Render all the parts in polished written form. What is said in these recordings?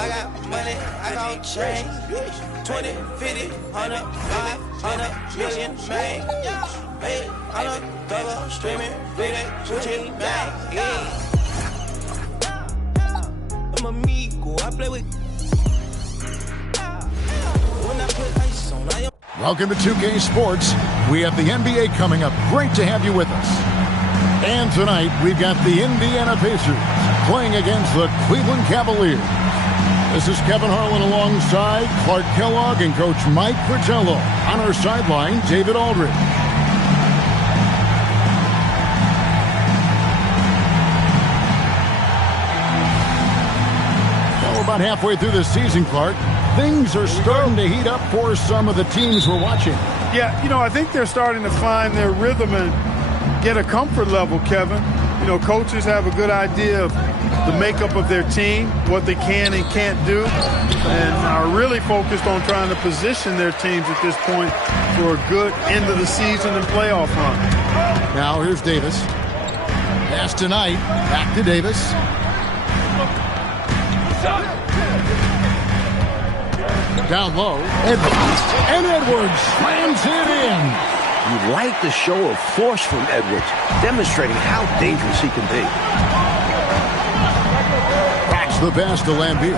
I got money, I got change. 20, 50, 100, 500 million, man. Hey, I'm a double streaming, big Gucci bag. Yeah. I'm amigo, I play with. When I put ice on, I am. Welcome to 2K Sports. We have the NBA coming up. Great to have you with us. And tonight, we've got the Indiana Pacers playing against the Cleveland Cavaliers. This is Kevin Harlan alongside Clark Kellogg and Coach Mike Fratello. On our sideline, David Aldridge. Well, we're about halfway through the season, Clark. Things are starting to heat up for some of the teams we're watching. Yeah, I think they're starting to find their rhythm and get a comfort level, Kevin. Coaches have a good idea of the makeup of their team, what they can and can't do, and are really focused on trying to position their teams at this point for a good end of the season and playoff run. Now here's Davis. Pass tonight. Back to Davis. Down low. Edwards. And Edwards slams it in. You like the show of force from Edwards, demonstrating how dangerous he can be. Backs the pass to Lambier.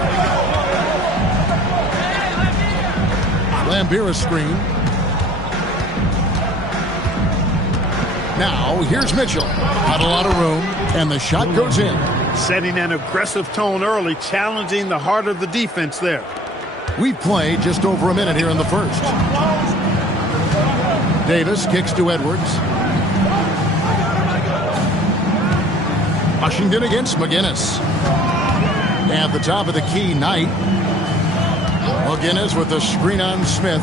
Lambier a screen. Now here's Mitchell. Not a lot of room, and the shot goes in. Setting an aggressive tone early, challenging the heart of the defense there. We've played just over a minute here in the first. Davis kicks to Edwards. Washington against McGinnis. At the top of the key, Knight. McGinnis with the screen on Smith.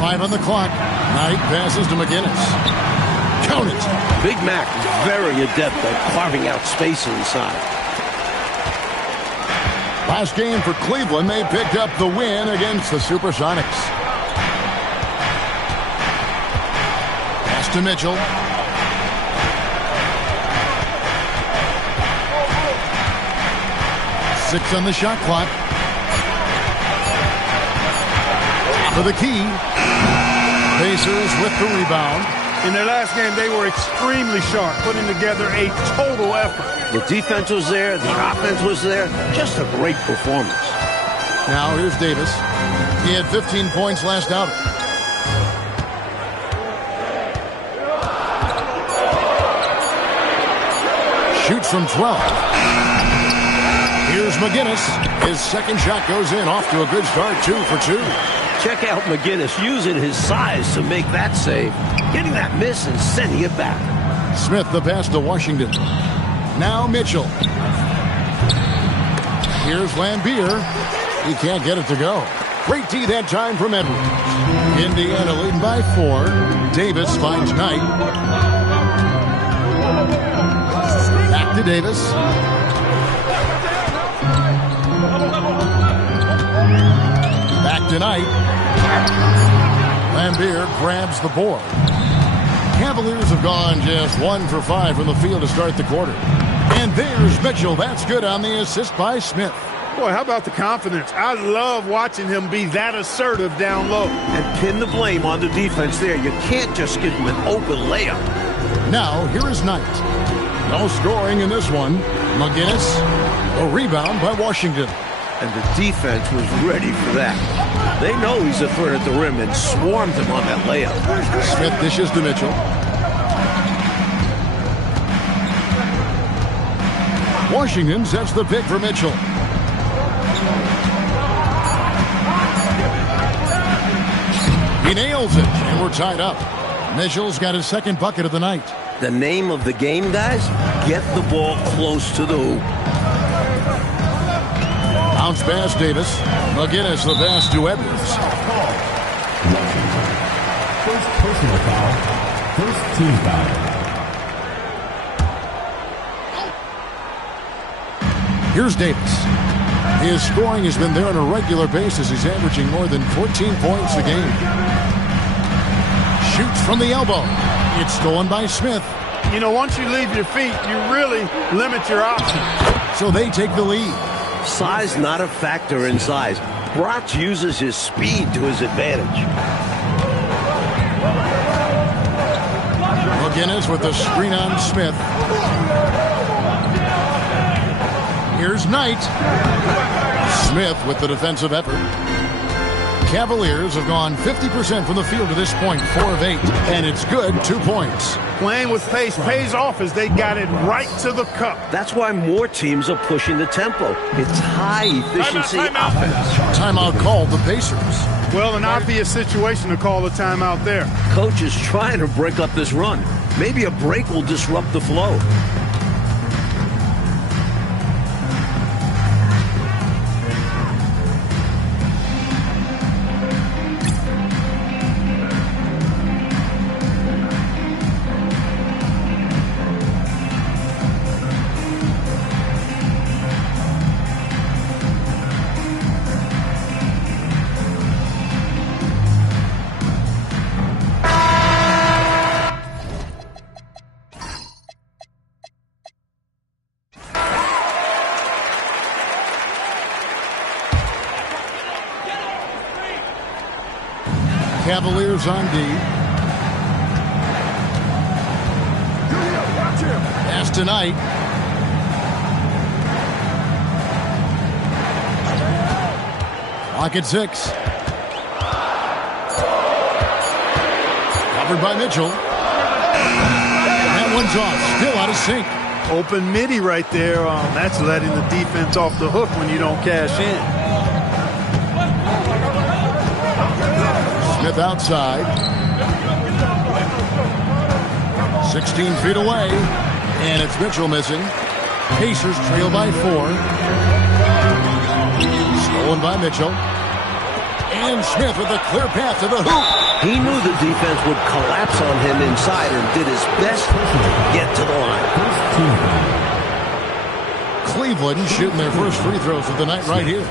5 on the clock. Knight passes to McGinnis. Count it. Big Mac is very adept at carving out space inside. Last game for Cleveland, they picked up the win against the Supersonics. To Mitchell. 6 on the shot clock. For the key. Pacers with the rebound. In their last game, they were extremely sharp, putting together a total effort. The defense was there. The offense was there. Just a great performance. Now here's Davis. He had 15 points last outing. Shoots from 12. Here's McGinnis. His second shot goes in. Off to a good start. 2 for 2. Check out McGinnis using his size to make that save. Getting that miss and sending it back. Smith the pass to Washington. Now Mitchell. Here's Lambier. He can't get it to go. Great D that time from Edwards. Indiana leading by 4. Davis finds Knight. Back to Davis. Back to Knight. Lambier grabs the board. Cavaliers have gone just 1 for 5 from the field to start the quarter. And there's Mitchell. That's good on the assist by Smith. Boy, how about the confidence? I love watching him be that assertive down low. And pin the blame on the defense there. You can't just give him an open layup. Now, here is Knight. No scoring in this one. McGinnis, a rebound by Washington. And the defense was ready for that. They know he's a threat at the rim and swarmed him on that layup. Smith dishes to Mitchell. Washington sets the pick for Mitchell. He nails it, and we're tied up. Mitchell's got his second bucket of the night. The name of the game, guys, get the ball close to the hoop. Bounce pass, Davis. McGinnis the pass to Edwards. First personal foul. First team foul. Here's Davis. His scoring has been there on a regular basis. He's averaging more than 14 points a game. Shoots from the elbow. It's stolen by Smith. Once you leave your feet, you really limit your options. So they take the lead. Size not a factor in size. Brach uses his speed to his advantage. McGinnis with the screen on Smith. Here's Knight. Smith with the defensive effort. Cavaliers have gone 50% from the field to this point, 4 of 8, and it's good, 2 points. Playing with pace pays off as they got it right to the cup. That's why more teams are pushing the tempo. It's high-efficiency offense. Timeout called the Pacers. Well, an obvious situation to call a timeout there. Coach is trying to break up this run. Maybe a break will disrupt the flow. Cavaliers on D. Pass tonight. Clock at 6. Covered by Mitchell. That one's off. Still out of sync. Open midi right there. That's letting the defense off the hook when you don't cash in. Smith outside. 16 feet away. And it's Mitchell missing. Pacers trail by 4. Stolen by Mitchell. And Smith with a clear path to the hoop. He knew the defense would collapse on him inside and did his best to get to the line. Cleveland shooting their first free throws of the night right here.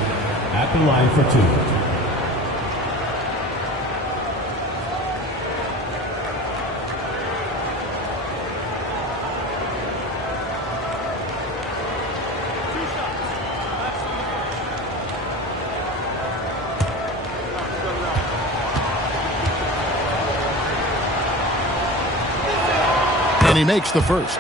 At the line for 2. And he makes the first.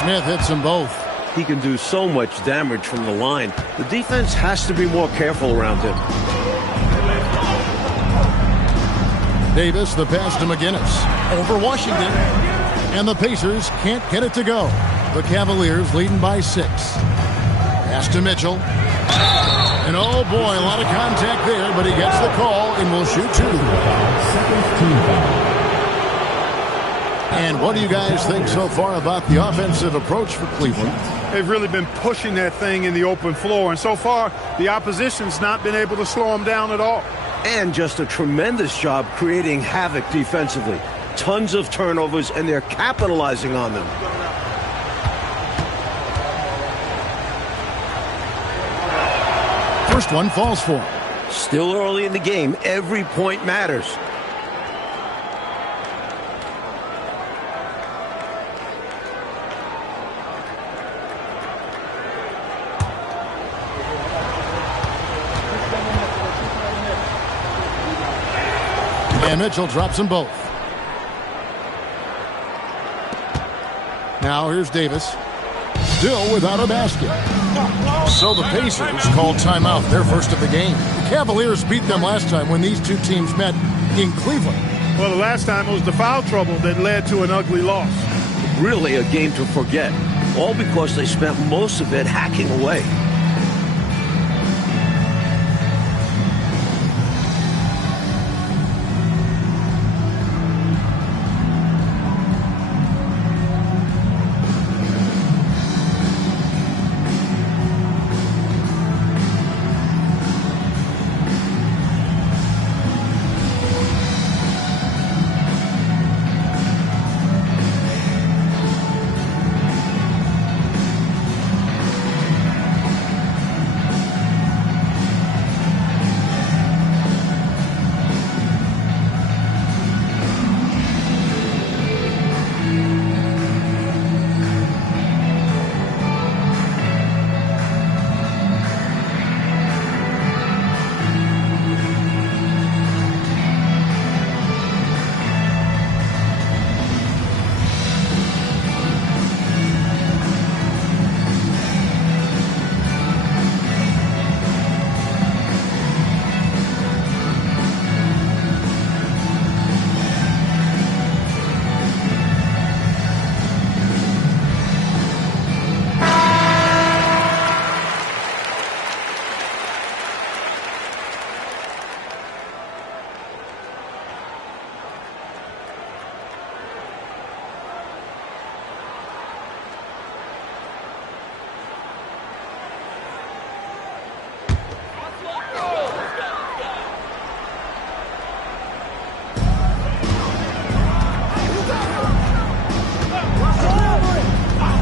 Smith hits them both. He can do so much damage from the line. The defense has to be more careful around him. Davis, the pass to McGinnis. Over Washington. And the Pacers can't get it to go. The Cavaliers leading by 6. Pass to Mitchell. And oh boy, a lot of contact there, but he gets the call and will shoot 2. And what do you guys think so far about the offensive approach for Cleveland? They've really been pushing that thing in the open floor, and so far the opposition's not been able to slow them down at all. And just a tremendous job creating havoc defensively. Tons of turnovers, and they're capitalizing on them. First one falls for him. Still early in the game. Every point matters. And Mitchell drops them both. Now here's Davis. Still without a basket. So the Pacers called timeout, their first of the game. The Cavaliers beat them last time when these two teams met in Cleveland. Well, the last time it was the foul trouble that led to an ugly loss. Really a game to forget. All because they spent most of it hacking away.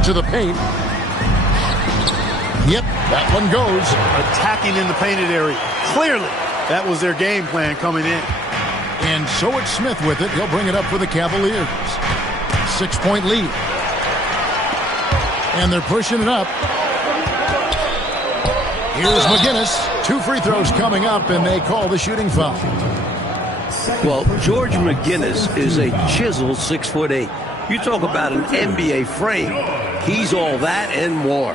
to the paint. Yep, that one goes. Attacking in the painted area. Clearly, that was their game plan coming in. And so it's Smith with it. He'll bring it up for the Cavaliers. 6-point lead. And they're pushing it up. Here's McGinnis. 2 free throws coming up, and they call the shooting foul. Well, George McGinnis is a chiseled 6'8". You talk about an NBA frame. He's all that and more.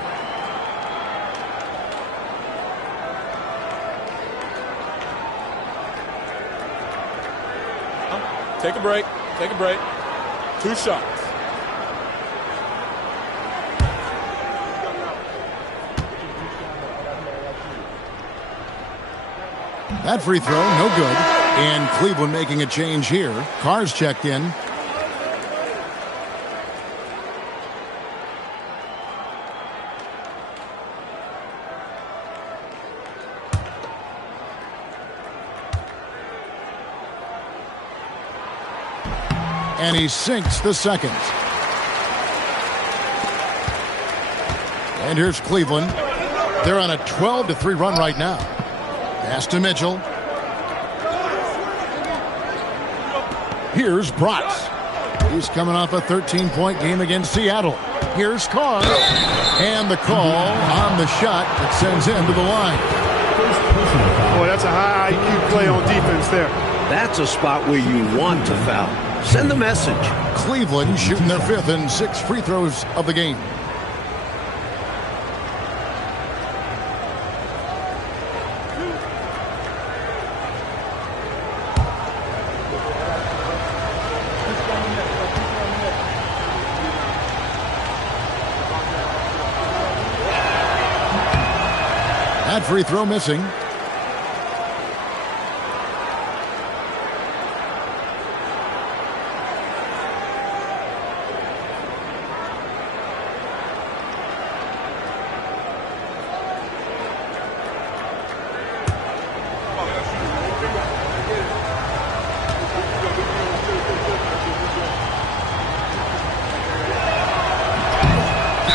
Take a break. Take a break. 2 shots. That free throw, no good. And Cleveland making a change here. Carr's checked in. And he sinks the second. And here's Cleveland. They're on a 12-3 run right now. Pass to Mitchell. Here's Bratz. He's coming off a 13-point game against Seattle. Here's Carr. And the call on the shot that sends him to the line. Boy, that's a high IQ play on defense there. That's a spot where you want to foul. Send the message. Cleveland shooting their 5th and 6th free throws of the game. That free throw missing.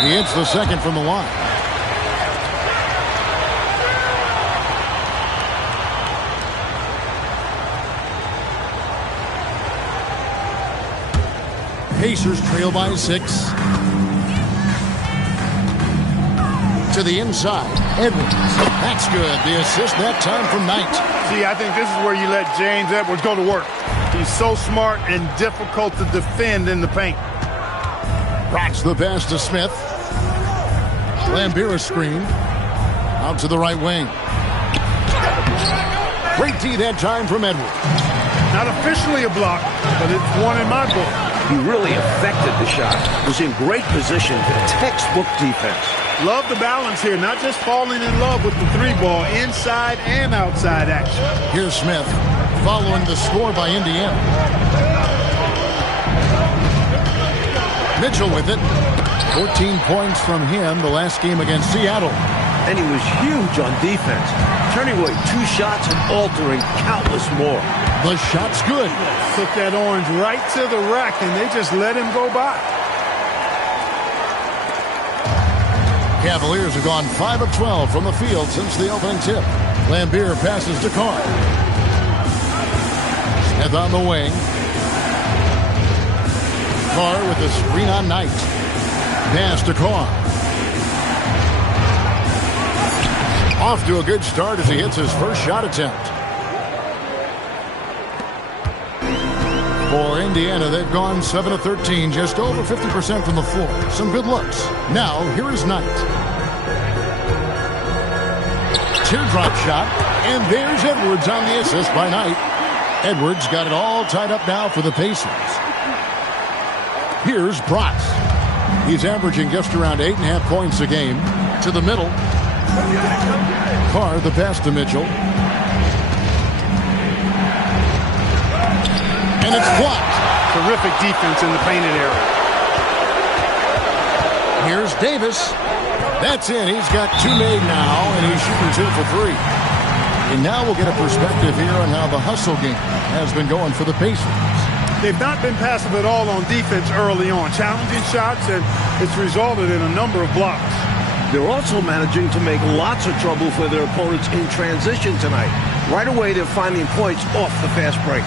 He hits the second from the line. Pacers trail by 6. To the inside. Edwards. That's good. The assist that time from Knight. See, I think this is where you let James Edwards go to work. He's so smart and difficult to defend in the paint. Rocks the pass to Smith. Lambeer screen. Out to the right wing. Great D that time from Edwards. Not officially a block, but it's one in my book. He really affected the shot. Was in great position. Textbook defense. Love the balance here. Not just falling in love with the 3-ball. Inside and outside action. Here's Smith following the score by Indiana. Mitchell with it. 14 points from him the last game against Seattle. And he was huge on defense. Turning away 2 shots and altering countless more. The shot's good. Took that orange right to the rack, and they just let him go by. Cavaliers have gone 5 of 12 from the field since the opening tip. Lambeer passes to Carr. Smith on the wing. Carr with the screen on Knight. Pass to Carr. Off to a good start as he hits his first shot attempt. For Indiana, they've gone 7 of 13, just over 50% from the floor. Some good looks. Now, here is Knight. Teardrop shot, and there's Edwards on the assist by Knight. Edwards got it all tied up now for the Pacers. Here's Bratz. He's averaging just around 8.5 points a game. To the middle. Carr, the pass to Mitchell. And it's blocked. Terrific defense in the painted area. Here's Davis. That's in. He's got 2 made now, and he's shooting 2 for 3. And now we'll get a perspective here on how the hustle game has been going for the Pacers. they've not been passive at all on defense early on, challenging shots, and it's resulted in a number of blocks. They're also managing to make lots of trouble for their opponents in transition tonight. Right away, they're finding points off the fast break.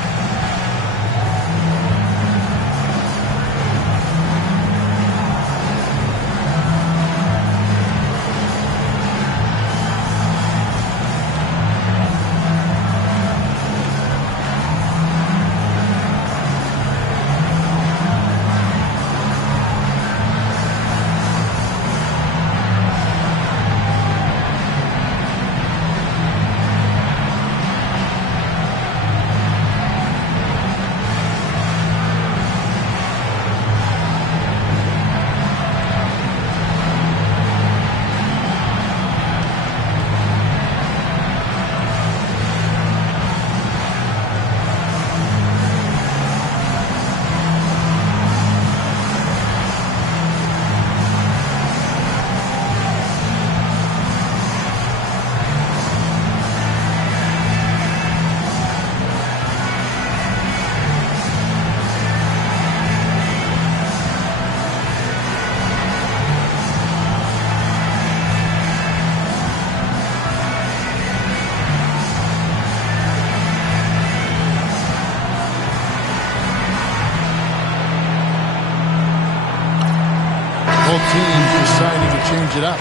Both teams deciding to change it up.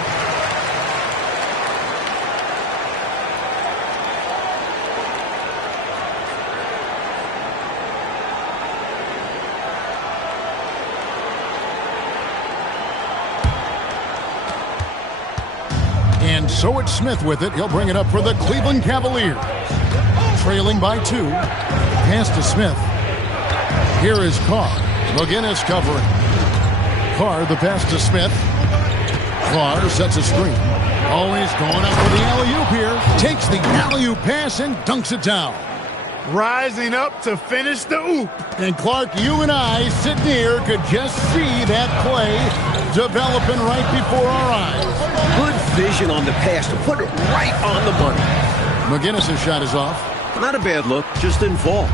And so it's Smith with it. He'll bring it up for the Cleveland Cavaliers. Trailing by 2. Pass to Smith. Here is Carr. McGinnis covering. Carr, the pass to Smith. Carr sets a screen. Always going up for the alley-oop here. Takes the alley-oop pass and dunks it down. Rising up to finish the oop. And Clark, you and I sitting here could just see that play developing right before our eyes. Good vision on the pass to put it right on the money. McGinnis' shot is off. Not a bad look, just didn't fall.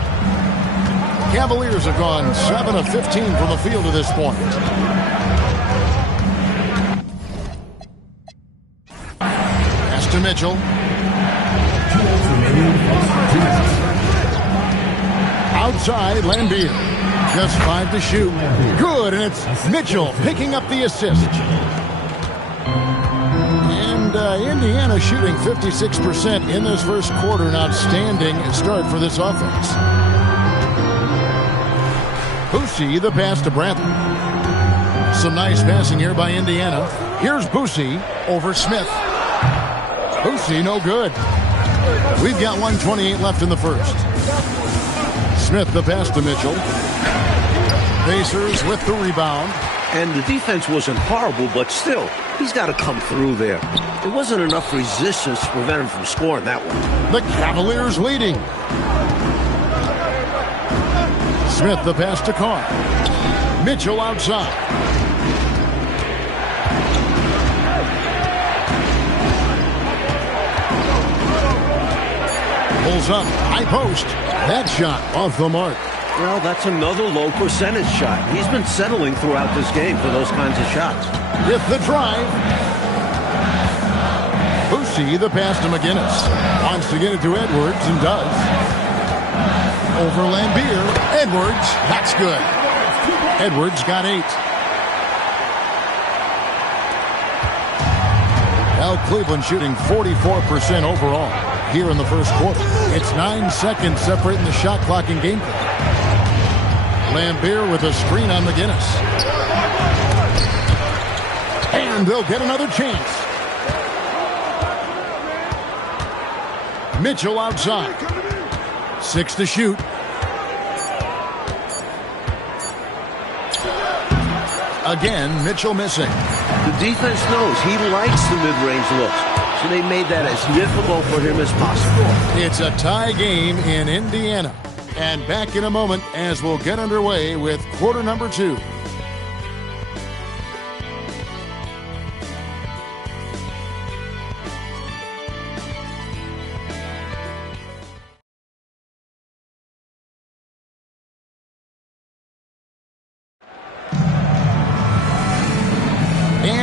Cavaliers have gone 7 of 15 from the field to this point. Pass to Mitchell. Outside, Lambier. Just 5 to shoot. Good, and it's Mitchell picking up the assist. And Indiana shooting 56% in this first quarter. An outstanding start for this offense. Boosie, the pass to Bradley. Some nice passing here by Indiana. Here's Boosie over Smith. Boosie, no good. We've got 1:28 left in the first. Smith, the pass to Mitchell. Pacers with the rebound. And the defense wasn't horrible, but still, he's got to come through there. There wasn't enough resistance to prevent him from scoring that one. The Cavaliers leading. Smith, the pass to Carr. Mitchell outside. Pulls up, high post. That shot off the mark. Well, that's another low percentage shot. He's been settling throughout this game for those kinds of shots. With the drive. Boosie, the pass to McGinnis. Wants to get it to Edwards and does. Over Lambier. Edwards, that's good. Edwards got 8. Well, Cleveland shooting 44% overall here in the first quarter. It's 9 seconds separating the shot clock and game clock. Lambier with a screen on McGinnis. And they'll get another chance. Mitchell outside. 6 to shoot. Again, Mitchell missing. The defense knows he likes the mid-range looks, so they made that as difficult for him as possible. It's a tie game in Indiana. And back in a moment as we'll get underway with quarter number 2.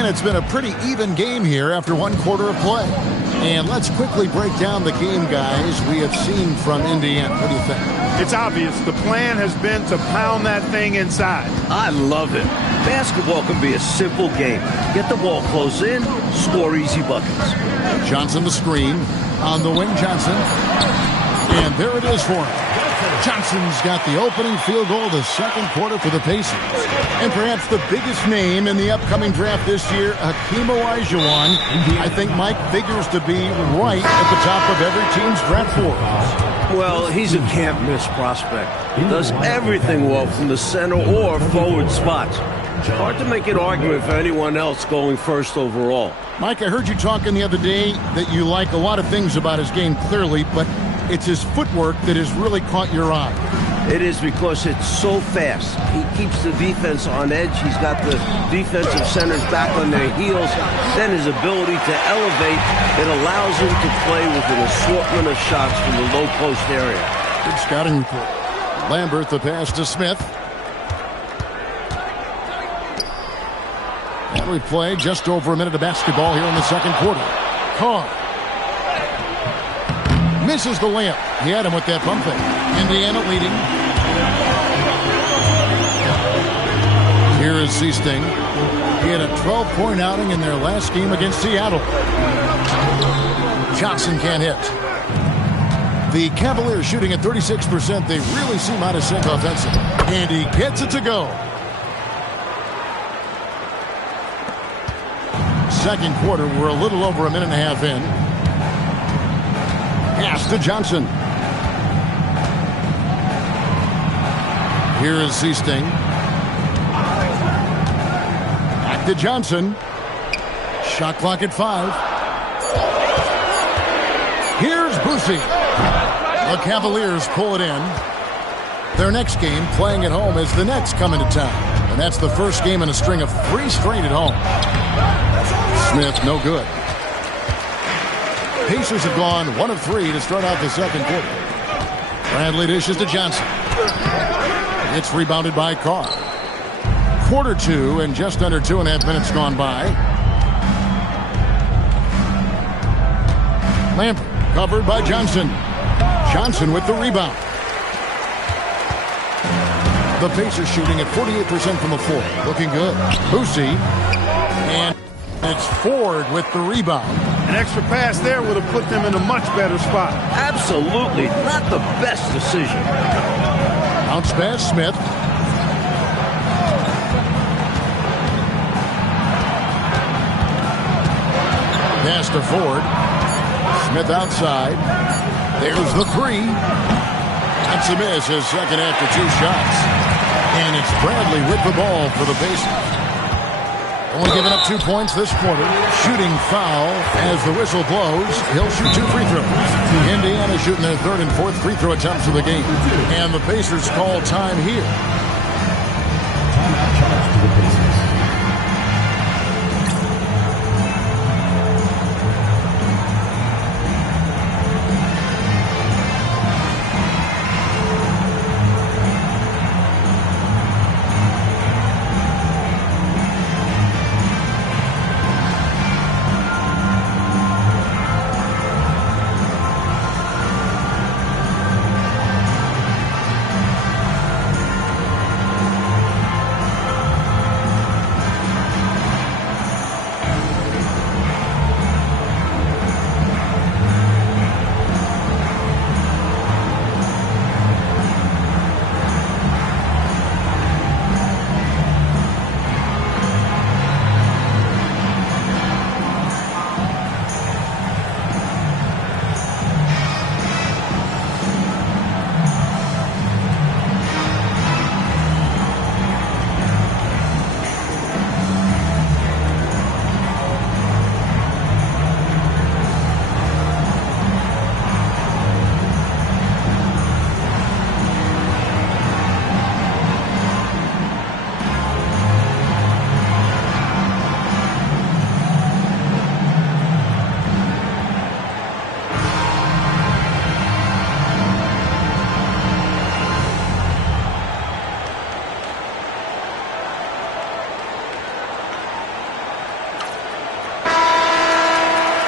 And it's been a pretty even game here after one quarter of play. And let's quickly break down the game, guys, we have seen from Indiana. What do you think? It's obvious. The plan has been to pound that thing inside. I love it. Basketball can be a simple game. Get the ball close in, score easy buckets. Johnson the screen. On the wing, Johnson. And there it is for him. Johnson's got the opening field goal of the second quarter for the Pacers. And perhaps the biggest name in the upcoming draft this year, Hakeem Olajuwon, I think Mike figures to be right at the top of every team's draft board. Well, he's a can't-miss prospect. He does everything well from the center or forward spots. Hard to make an argument for anyone else going first overall. Mike, I heard you talking the other day that you like a lot of things about his game, clearly, but it's his footwork that has really caught your eye. It is because it's so fast. He keeps the defense on edge. He's got the defensive centers back on their heels. Then his ability to elevate, it allows him to play with an assortment of shots from the low post area. Good scouting report. Lambert, the pass to Smith. And we play just over a minute of basketball here in the second quarter. Carr misses the layup. He had him with that pump fake. Indiana leading. Here is Seasting. He had a 12-point outing in their last game against Seattle. Johnson can't hit. The Cavaliers shooting at 36%. They really seem out of sync offensively. And he gets it to go. Second quarter, we're a little over a minute and a half in. Pass to Johnson. Here is Seasting. Back to Johnson. Shot clock at 5. Here's Boosie. The Cavaliers pull it in. Their next game, playing at home, is the Nets coming to town. And that's the first game in a string of 3 straight at home. Smith, no good. Pacers have gone 1 of 3 to start out the second quarter. Bradley dishes to Johnson. It's rebounded by Carr. Quarter 2 and just under 2.5 minutes gone by. Lambert covered by Johnson. Johnson with the rebound. The Pacers shooting at 48% from the floor. Looking good. Boosie. And it's Ford with the rebound. An extra pass there would have put them in a much better spot. Absolutely not the best decision. Bounce pass, Smith. Pass to Ford. Smith outside. There's the 3. That's a miss, his second after 2 shots. And it's Bradley with the ball for the Pacers. Only giving up 2 points this quarter. Shooting foul as the whistle blows. He'll shoot 2 free throws. Indiana shooting their 3rd and 4th free throw attempts of the game. And the Pacers call time here. Timeout charge to the Pacers.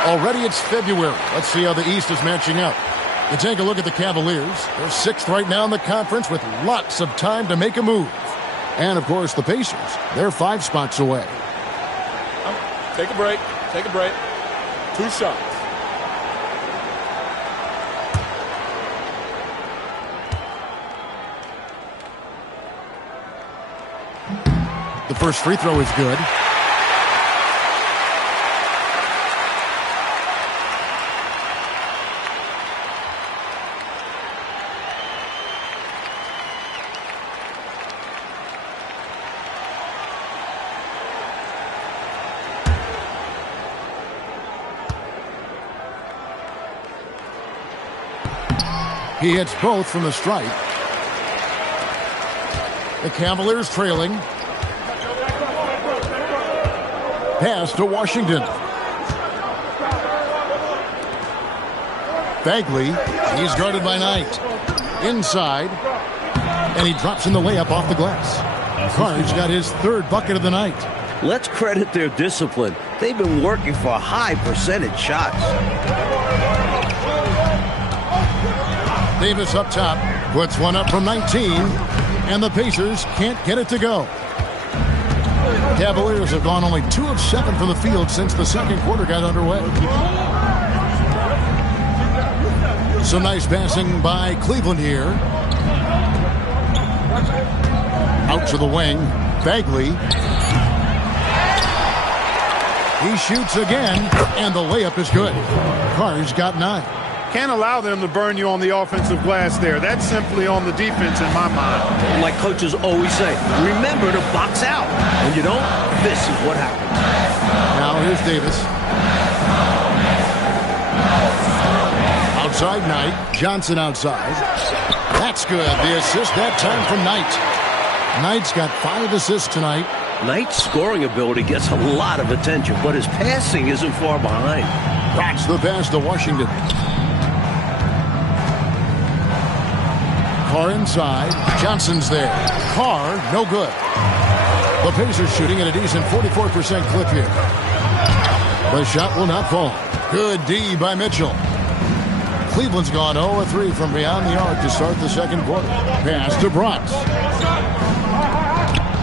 Already it's February. Let's see how the East is matching up. You take a look at the Cavaliers. They're 6th right now in the conference with lots of time to make a move. And, of course, the Pacers. They're 5 spots away. Take a break. Take a break. 2 shots. The first free throw is good. He hits both from the stripe. The Cavaliers trailing. Pass to Washington. Bagley, he's guarded by Knight. Inside, and he drops in the layup off the glass. Carr's got his 3rd bucket of the night. Let's credit their discipline. They've been working for high percentage shots. Davis up top, puts one up from 19, and the Pacers can't get it to go. Cavaliers have gone only 2 of 7 from the field since the second quarter got underway. Some nice passing by Cleveland here. Out to the wing, Bagley. He shoots again, and the layup is good. Carr's got 9. Can't allow them to burn you on the offensive glass there. That's simply on the defense in my mind. Like coaches always say, remember to box out. When you don't, this is what happens. Now here's Davis. Outside Knight. Johnson outside. That's good. The assist that time from Knight. Knight's got 5 assists tonight. Knight's scoring ability gets a lot of attention, but his passing isn't far behind. That's the pass to Washington. Carr inside. Johnson's there. Carr, no good. The Pacers shooting at a decent 44% clip here. The shot will not fall. Good D by Mitchell. Cleveland's gone 0-3 from beyond the arc to start the second quarter. Pass to Bronx.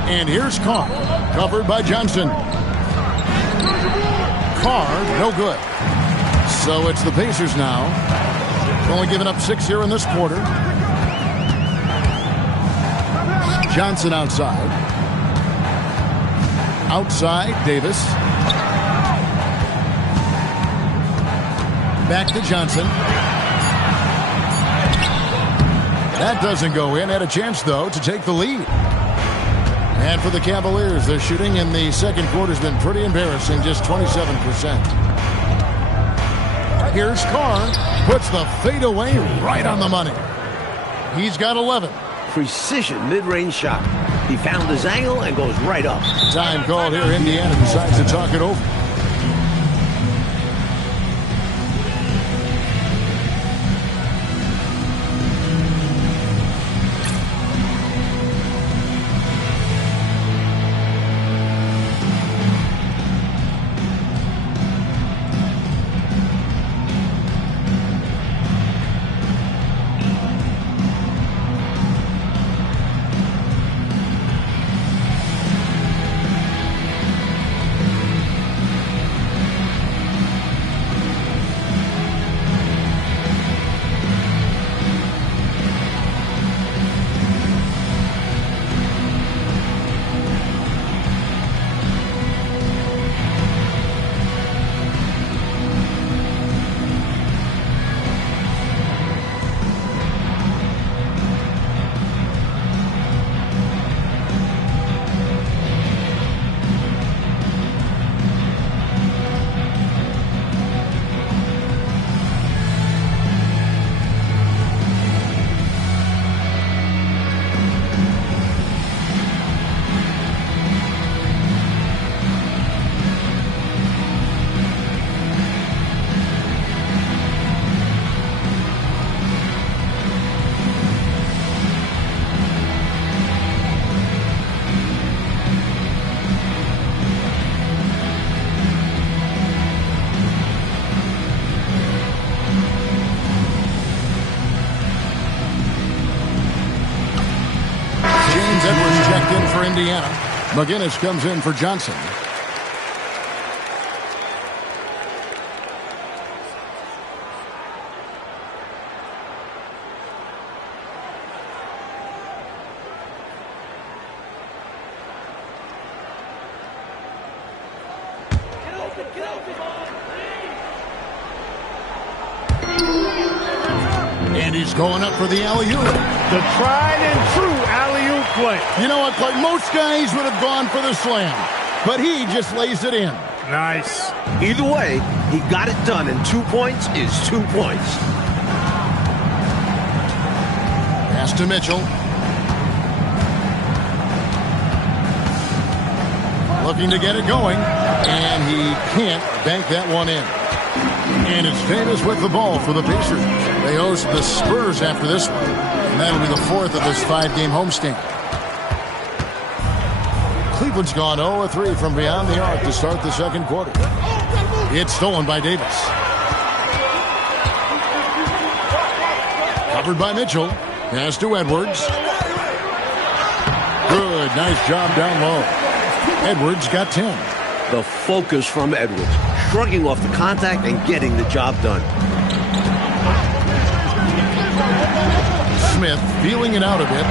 And here's Carr, covered by Johnson. Carr, no good. So it's the Pacers now. Only giving up 6 here in this quarter. Johnson outside. Outside, Davis. Back to Johnson. That doesn't go in. Had a chance, though, to take the lead. And for the Cavaliers, their shooting in the second quarter has been pretty embarrassing, just 27%. Here's Carr. Puts the fadeaway right on the money. He's got 11. Precision mid-range shot. He found his angle and goes right up. Time called here. Indiana decides to talk it over. Indiana. McGinnis comes in for Johnson. And he's going up for the alley-oop. The tried and true alley-oop play. You know what, Clark? Most guys would have gone for the slam, but he just lays it in. Nice. Either way, he got it done, and 2 points is 2 points. Pass to Mitchell. Looking to get it going, and he can't bank that one in. And it's Davis with the ball for the Pacers. They host the Spurs after this one, and that'll be the fourth of this 5-game homestand. Cleveland's gone 0-3 from beyond the arc to start the second quarter. It's stolen by Davis. Covered by Mitchell. Pass to Edwards. Good, nice job down low. Edwards got 10. The focus from Edwards, shrugging off the contact and getting the job done. Smith feeling it out a bit.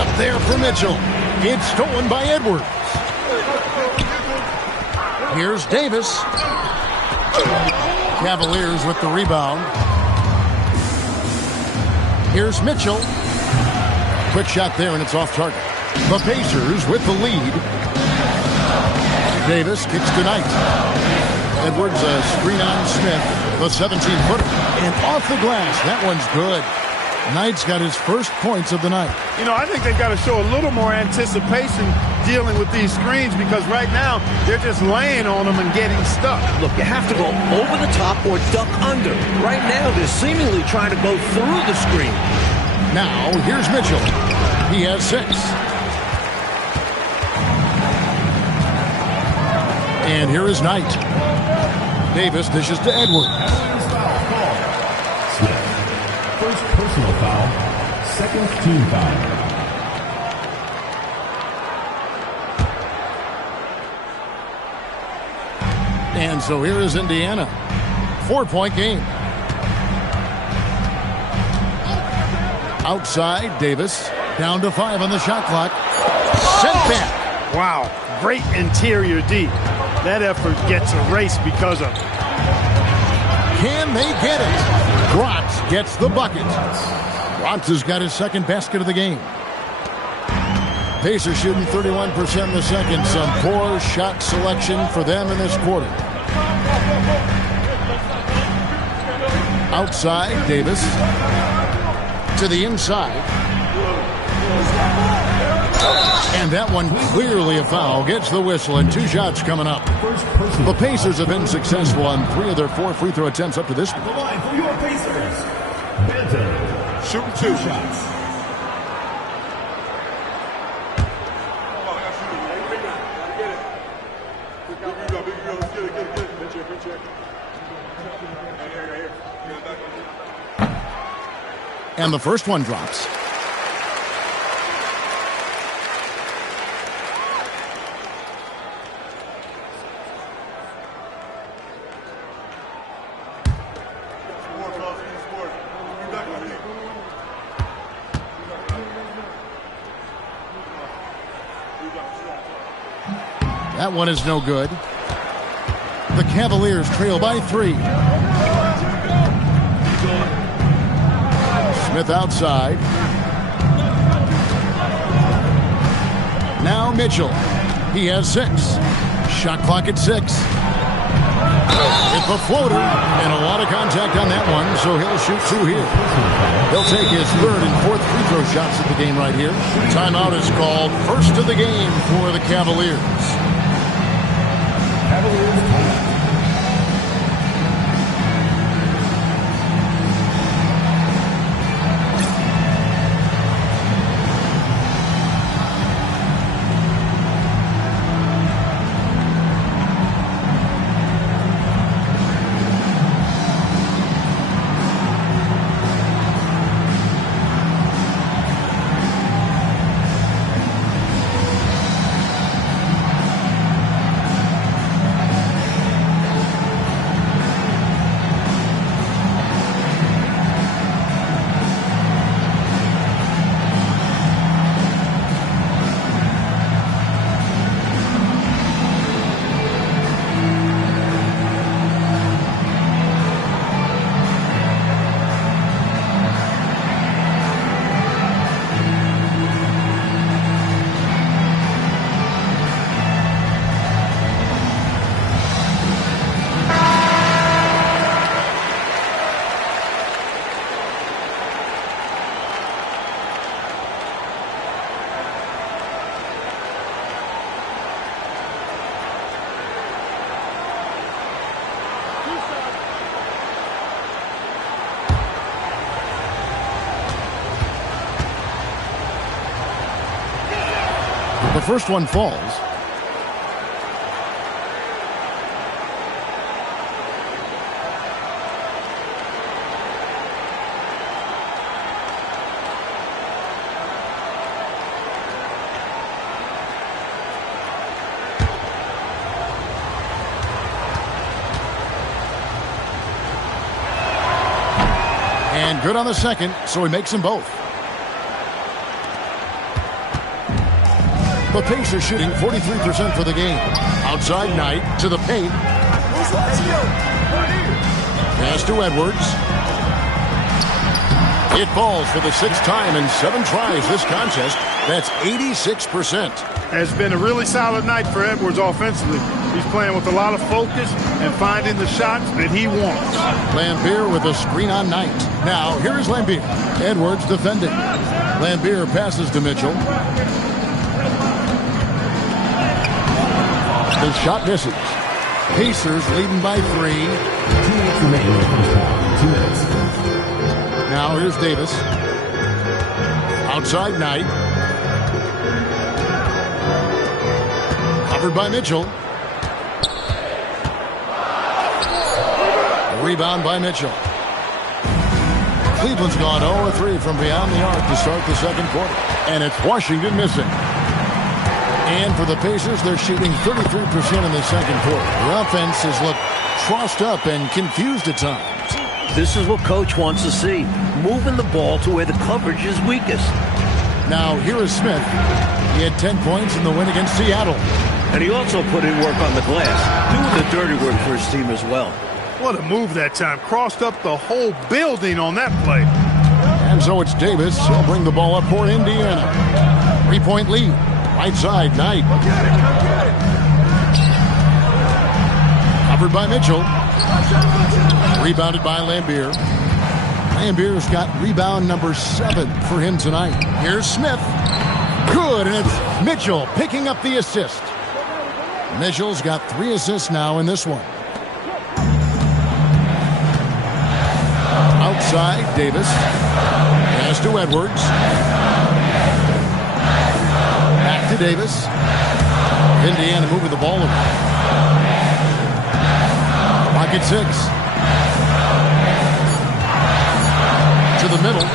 Up there for Mitchell. It's stolen by Edwards. Here's Davis. Cavaliers with the rebound. Here's Mitchell. Quick shot there, and it's off target. The Pacers with the lead. Davis kicks to Knight. Edwards a screen on Smith. The 17-footer. And off the glass. That one's good. Knight's got his first points of the night. You know, I think they've got to show a little more anticipation dealing with these screens, because right now they're just laying on them and getting stuck. Look, you have to go over the top or duck under. Right now, they're seemingly trying to go through the screen. Now, here's Mitchell. He has 6. And here is Knight. Davis dishes to Edwards. First personal foul, second team foul. And so here is Indiana. 4-point game. Outside, Davis. Down to 5 on the shot clock. Sent back. Wow, great interior D. That effort gets erased because of it. Can they get it? Grotz gets the bucket. Grotz has got his second basket of the game. Pacers shooting 31% in the second. Some poor shot selection for them in this quarter. Outside, Davis. To the inside. And that one clearly a foul. Gets the whistle, and 2 shots coming up. The Pacers have been successful on 3 of their 4 free throw attempts up to this point. The line for your Pacers. Benton. Shooting 2 shots. And the first one drops. That one is no good. The Cavaliers trail by 3. Smith outside. Now Mitchell. He has 6. Shot clock at 6. It's a floater, and a lot of contact on that one, so he'll shoot 2 here. He'll take his 3rd and 4th free throw shots at the game right here. Timeout is called. First of the game for the Cavaliers. first one falls. And good on the second, so he makes them both. The Pacers shooting 43% for the game. Outside Knight to the paint. Pass to Edwards. It falls for the sixth time in 7 tries this contest. That's 86%. It's been a really solid night for Edwards offensively. He's playing with a lot of focus and finding the shots that he wants. Lambier with a screen on Knight. Now, here's Lambier. Edwards defending. Lambier passes to Mitchell. The shot misses. Pacers leading by 3. 2 minutes remaining in the first half. 2 minutes. Now, here's Davis. Outside Knight. Covered by Mitchell. A rebound by Mitchell. Cleveland's gone 0-3 from beyond the arc to start the second quarter. And it's Washington missing. And for the Pacers, they're shooting 33% in the second quarter. The offense has looked crossed up and confused at times. This is what Coach wants to see. Moving the ball to where the coverage is weakest. Now, here is Smith. He had 10 points in the win against Seattle. And he also put in work on the glass, doing the dirty work for his team as well. What a move that time. Crossed up the whole building on that play. And so it's Davis. He'll bring the ball up for Indiana. 3-point lead. Right side, Knight. Covered by Mitchell. Rebounded by Lambier. Lambier's got rebound number 7 for him tonight. Here's Smith. Good, and it's Mitchell picking up the assist. Mitchell's got 3 assists now in this one. Outside, Davis. Pass to Edwards. Back to Davis. Indiana moving the ball over. Pocket 6. To the middle.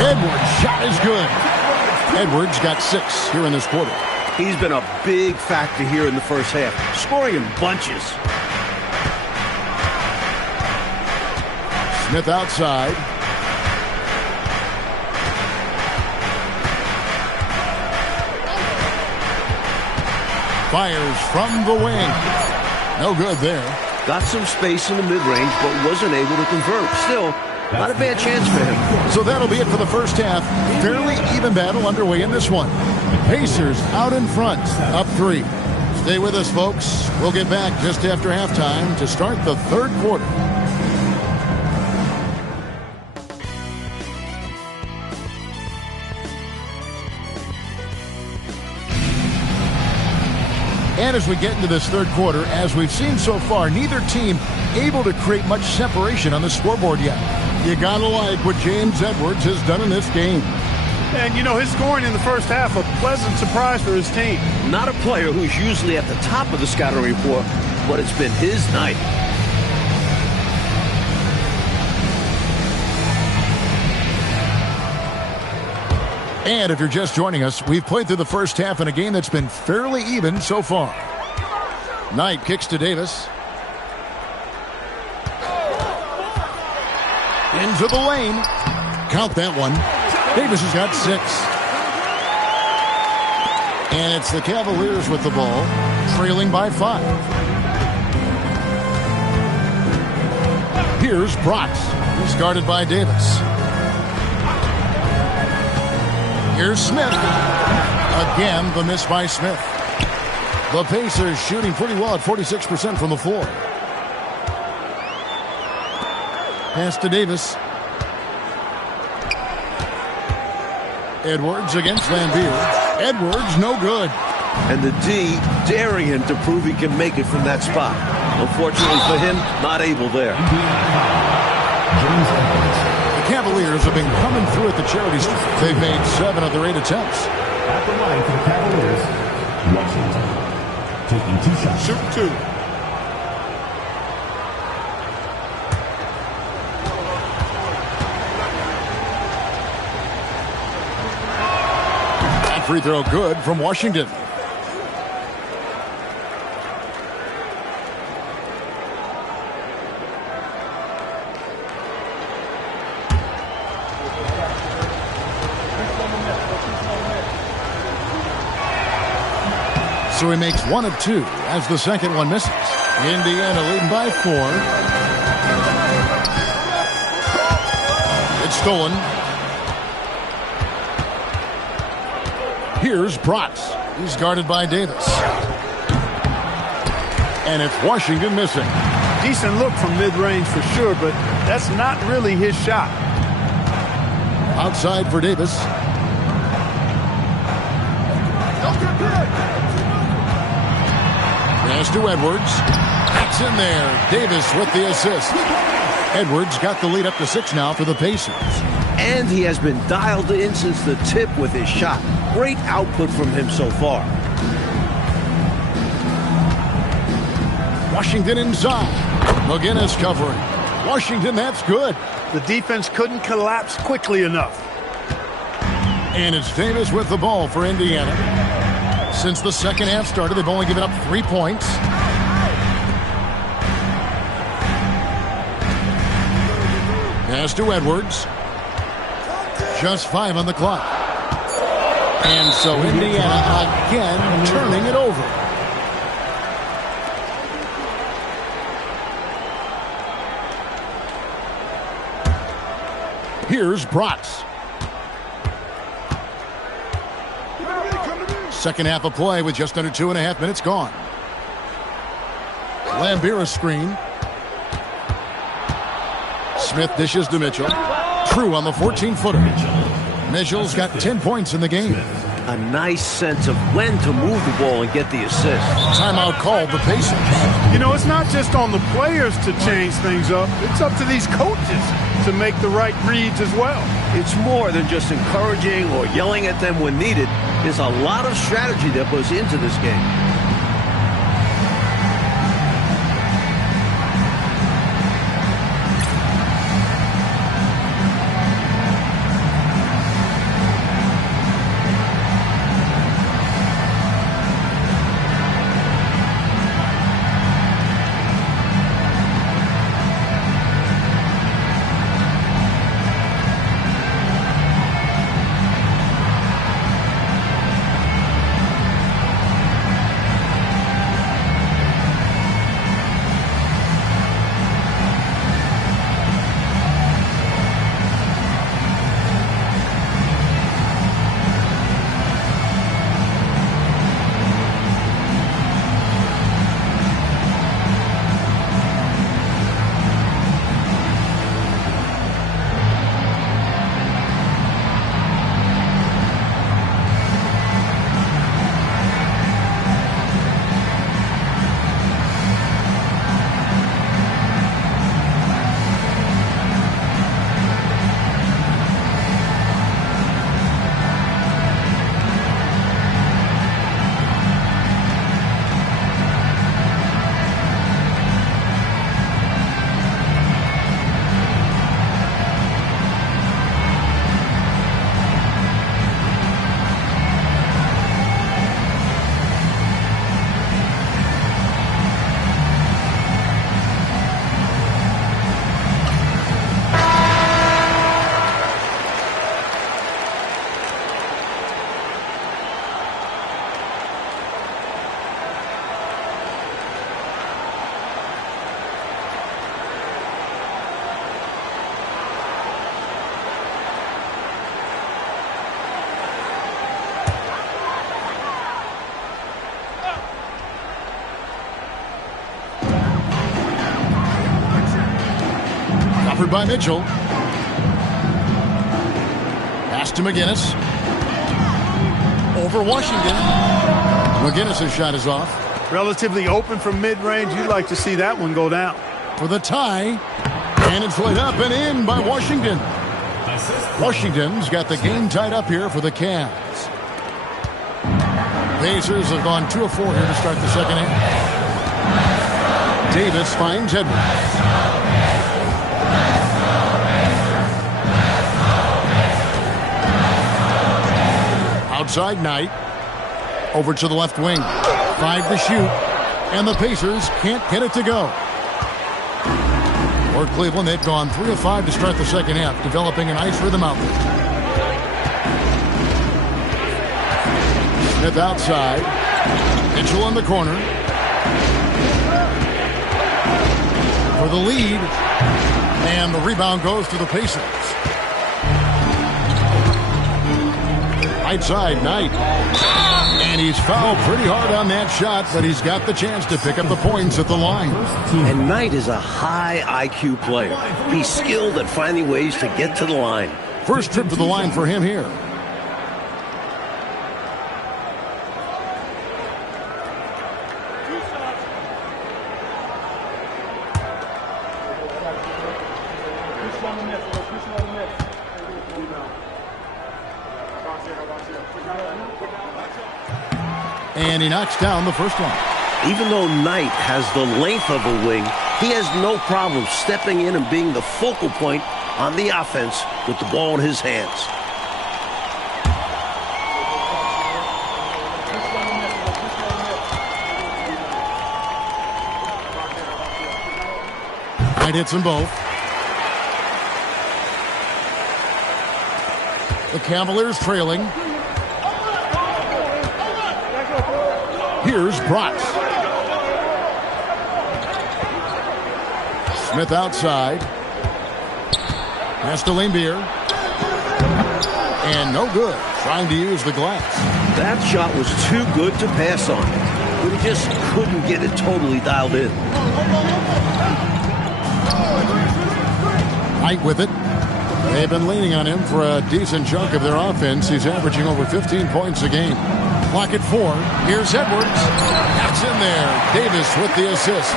Edwards' shot is good. Edwards got 6 here in this quarter. He's been a big factor here in the first half, scoring in bunches. Smith outside. Fires from the wing. No good there. Got some space in the mid-range, but wasn't able to convert. Still, not a bad chance for him. So that'll be it for the first half. Fairly even battle underway in this one. Pacers out in front, up 3. Stay with us, folks. We'll get back just after halftime to start the third quarter. And as we get into this third quarter, as we've seen so far, neither team able to create much separation on the scoreboard yet. You gotta like what James Edwards has done in this game. And, you know, his scoring in the first half, a pleasant surprise for his team. Not a player who's usually at the top of the scouting report, but it's been his night. And if you're just joining us, we've played through the first half in a game that's been fairly even so far. Knight kicks to Davis. Into the lane. Count that one. Davis has got 6. And it's the Cavaliers with the ball, trailing by 5. Here's Bratz. He's guarded by Davis. Here's Smith. Again, the miss by Smith. The Pacers shooting pretty well at 46% from the floor. Pass to Davis. Edwards against Lambier. Edwards, no good. And the D daring him to prove he can make it from that spot. Unfortunately for him, not able there. The Cavaliers have been coming through at the charity strip. They've made 7 of their 8 attempts. At the line for the Cavaliers, Washington. Taking 2 shots. Shoot 2. That free throw good from Washington. So he makes 1 of 2 as the second one misses. Indiana leading by 4. It's stolen. Here's Bratz. He's guarded by Davis. And it's Washington missing. Decent look from mid-range for sure, but that's not really his shot. Outside for Davis. Pass to Edwards. That's in there. Davis with the assist. Edwards got the lead up to 6 now for the Pacers. And he has been dialed in since the tip with his shot. Great output from him so far. Washington inside. McGinnis covering. Washington, that's good. The defense couldn't collapse quickly enough. And it's Davis with the ball for Indiana. Since the second half started, they've only given up 3 points. Pass to Edwards. Just 5 on the clock. And so Indiana again turning it over. Here's Bratz. Second half of play with just under 2.5 minutes gone. Lambira screen. Smith dishes to Mitchell. True on the 14-footer. Mitchell's got 10 points in the game. A nice sense of when to move the ball and get the assist. Timeout called the Pacers. You know, it's not just on the players to change things up. It's up to these coaches to make the right reads as well. It's more than just encouraging or yelling at them when needed. There's a lot of strategy that goes into this game. Offered by Mitchell. Pass to McGinnis. Over Washington. McGinnis' shot is off. Relatively open from mid-range. You'd like to see that one go down. For the tie. And it's laid up and in by Washington. Washington's got the game tied up here for the Cavs. Pacers have gone 2 of 4 here to start the second half. Davis finds Edwards. Outside Knight. Over to the left wing. 5 to shoot. And the Pacers can't get it to go. For Cleveland, they've gone 3 of 5 to start the second half, developing a nice rhythm out there. Smith outside. Mitchell in the corner. For the lead. And the rebound goes to the Pacers. Right side, Knight. And he's fouled pretty hard on that shot, but he's got the chance to pick up the points at the line. And Knight is a high IQ player. He's skilled at finding ways to get to the line. First trip to the line for him here. And he knocks down the first one. Even though Knight has the length of a wing, he has no problem stepping in and being the focal point on the offense with the ball in his hands. Knight hits them both. The Cavaliers trailing. Here's Bratz. Smith outside. Pass to Lambier. And no good. Trying to use the glass. That shot was too good to pass on. But he just couldn't get it totally dialed in. Knight with it. They've been leaning on him for a decent chunk of their offense. He's averaging over 15 points a game. Clock at 4. Here's Edwards. That's in there. Davis with the assist.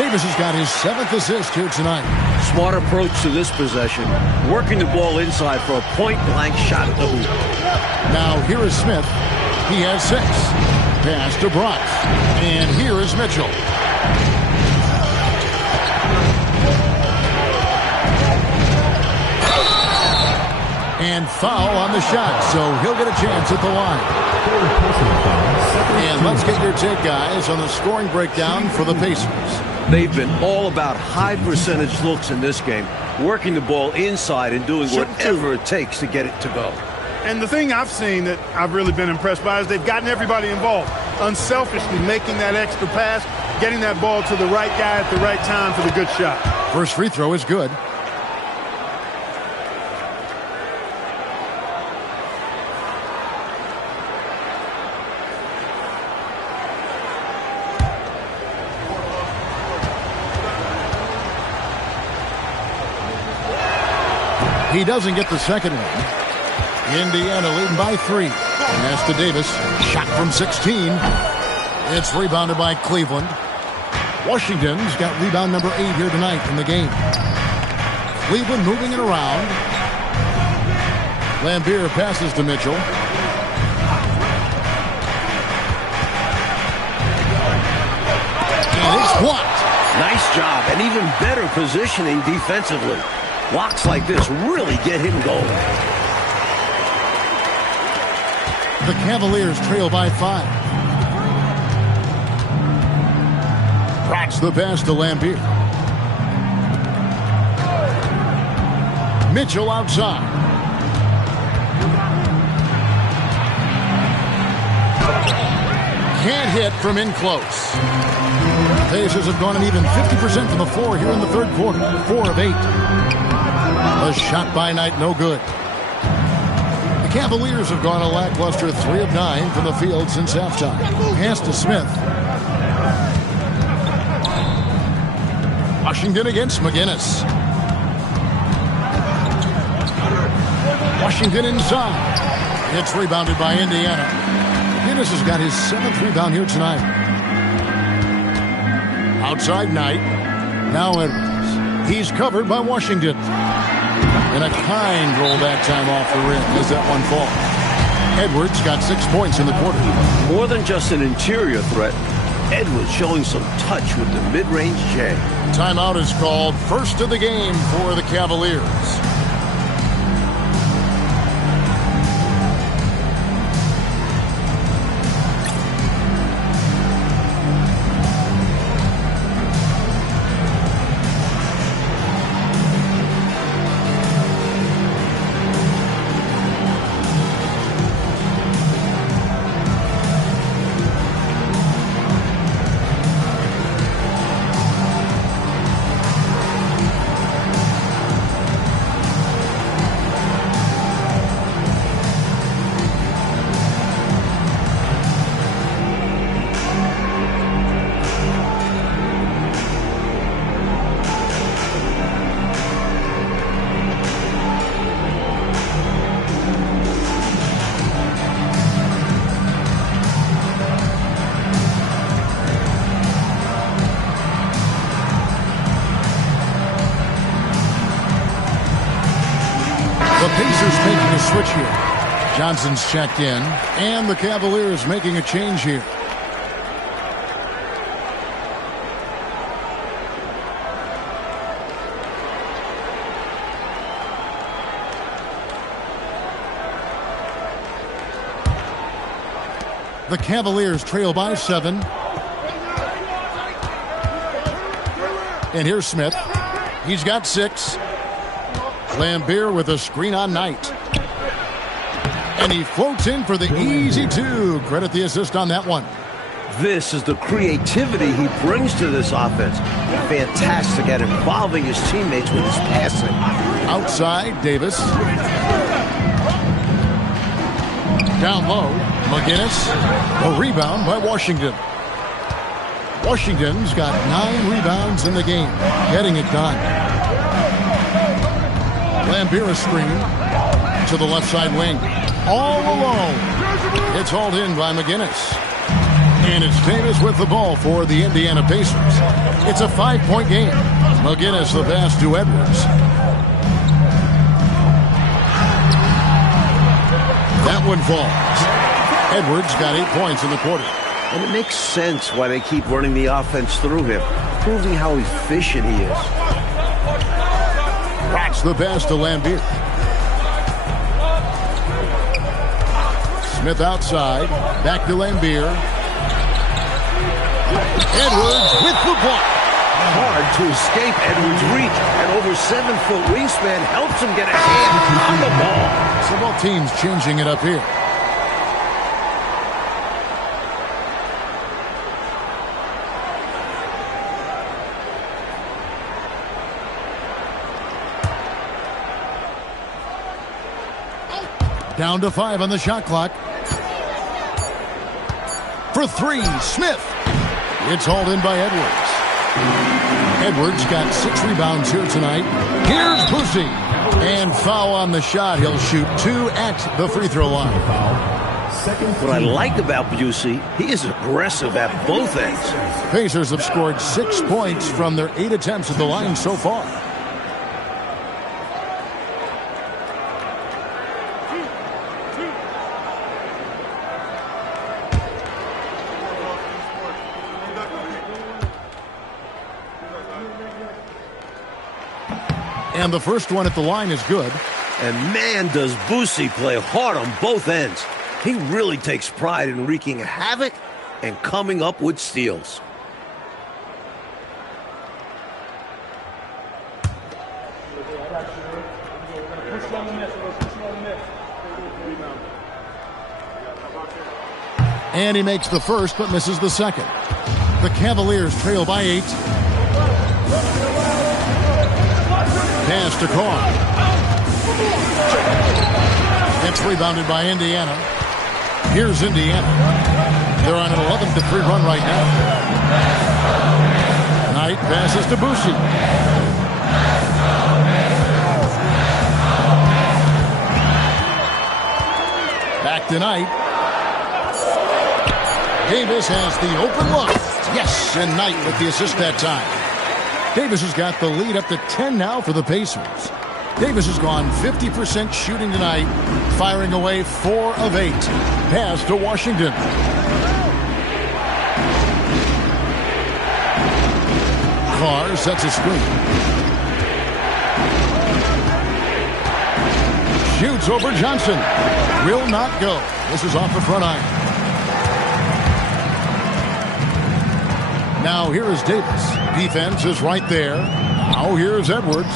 Davis has got his 7th assist here tonight. Smart approach to this possession. Working the ball inside for a point-blank shot at the hoop. Now here is Smith. He has 6. Pass to Bratz. And here is Mitchell. And foul on the shot, so he'll get a chance at the line. And let's get your take, guys, on the scoring breakdown for the Pacers. They've been all about high percentage looks in this game, working the ball inside and doing whatever it takes to get it to go. And the thing I've seen that I've really been impressed by is they've gotten everybody involved, unselfishly making that extra pass, getting that ball to the right guy at the right time for the good shot. First free throw is good. He doesn't get the second one. Indiana leading by 3. Pass to Davis. Shot from 16. It's rebounded by Cleveland. Washington's got rebound number 8 here tonight in the game. Cleveland moving it around. Lambier passes to Mitchell. And it's blocked. Nice job, and even better positioning defensively. Blocks like this really get him going. The Cavaliers trail by 5. Bratz the pass to Lambier. Mitchell outside. Can't hit from in close. Pacers have gone an even 50% from the floor here in the third quarter. 4 of 8. A shot by Knight, no good. The Cavaliers have gone a lackluster 3 of 9 from the field since halftime. Pass to Smith. Washington against McGinnis. Washington inside. It's rebounded by Indiana. McGinnis has got his 7th rebound here tonight. Outside Knight. Now Edwards. He's covered by Washington. And a kind roll that time off the rim as that one falls. Edwards got 6 points in the quarter. More than just an interior threat, Edwards showing some touch with the mid-range J. Timeout is called. First of the game for the Cavaliers. The Pacers making a switch here. Johnson's checked in, and the Cavaliers making a change here. The Cavaliers trail by 7. And here's Smith. He's got 6. Lambeer with a screen on Knight. And he floats in for the easy 2. Credit the assist on that one. This is the creativity he brings to this offense. Fantastic at involving his teammates with his passing. Outside, Davis. Down low, McGinnis. A rebound by Washington. Washington's got 9 rebounds in the game, getting it done. Lambeer screen to the left side wing. All alone. It's hauled in by McGinnis. And it's Davis with the ball for the Indiana Pacers. It's a 5-point game. McGinnis the pass to Edwards. That one falls. Edwards got 8 points in the quarter. And it makes sense why they keep running the offense through him, proving how efficient he is. That's the pass to Lambeer. Smith outside. Back to Lambeer. Edwards with the ball. Hard to escape Edwards' reach. An over 7-foot wingspan helps him get a hand on the ball. So both teams changing it up here. Down to 5 on the shot clock. For 3, Smith. It's hauled in by Edwards. Edwards got 6 rebounds here tonight. Here's Bussy. And foul on the shot. He'll shoot 2 at the free throw line. What I like about Bussy, he is aggressive at both ends. Pacers have scored 6 points from their 8 attempts at the line so far. And the first one at the line is good. And man, does Bussy play hard on both ends. He really takes pride in wreaking havoc and coming up with steals. And he makes the first but misses the second. The Cavaliers trail by 8. Pass to Carr. It's rebounded by Indiana. Here's Indiana. They're on an 11-3 run right now. Knight passes to Bussy. Back to Knight. Davis has the open look. Yes, and Knight with the assist that time. Davis has got the lead up to 10 now for the Pacers. Davis has gone 50% shooting tonight, firing away 4 of 8. Pass to Washington. Carr sets a screen. Shoots over Johnson. Will not go. This is off the front iron. Now here is Davis. Defense is right there. Now here's Edwards.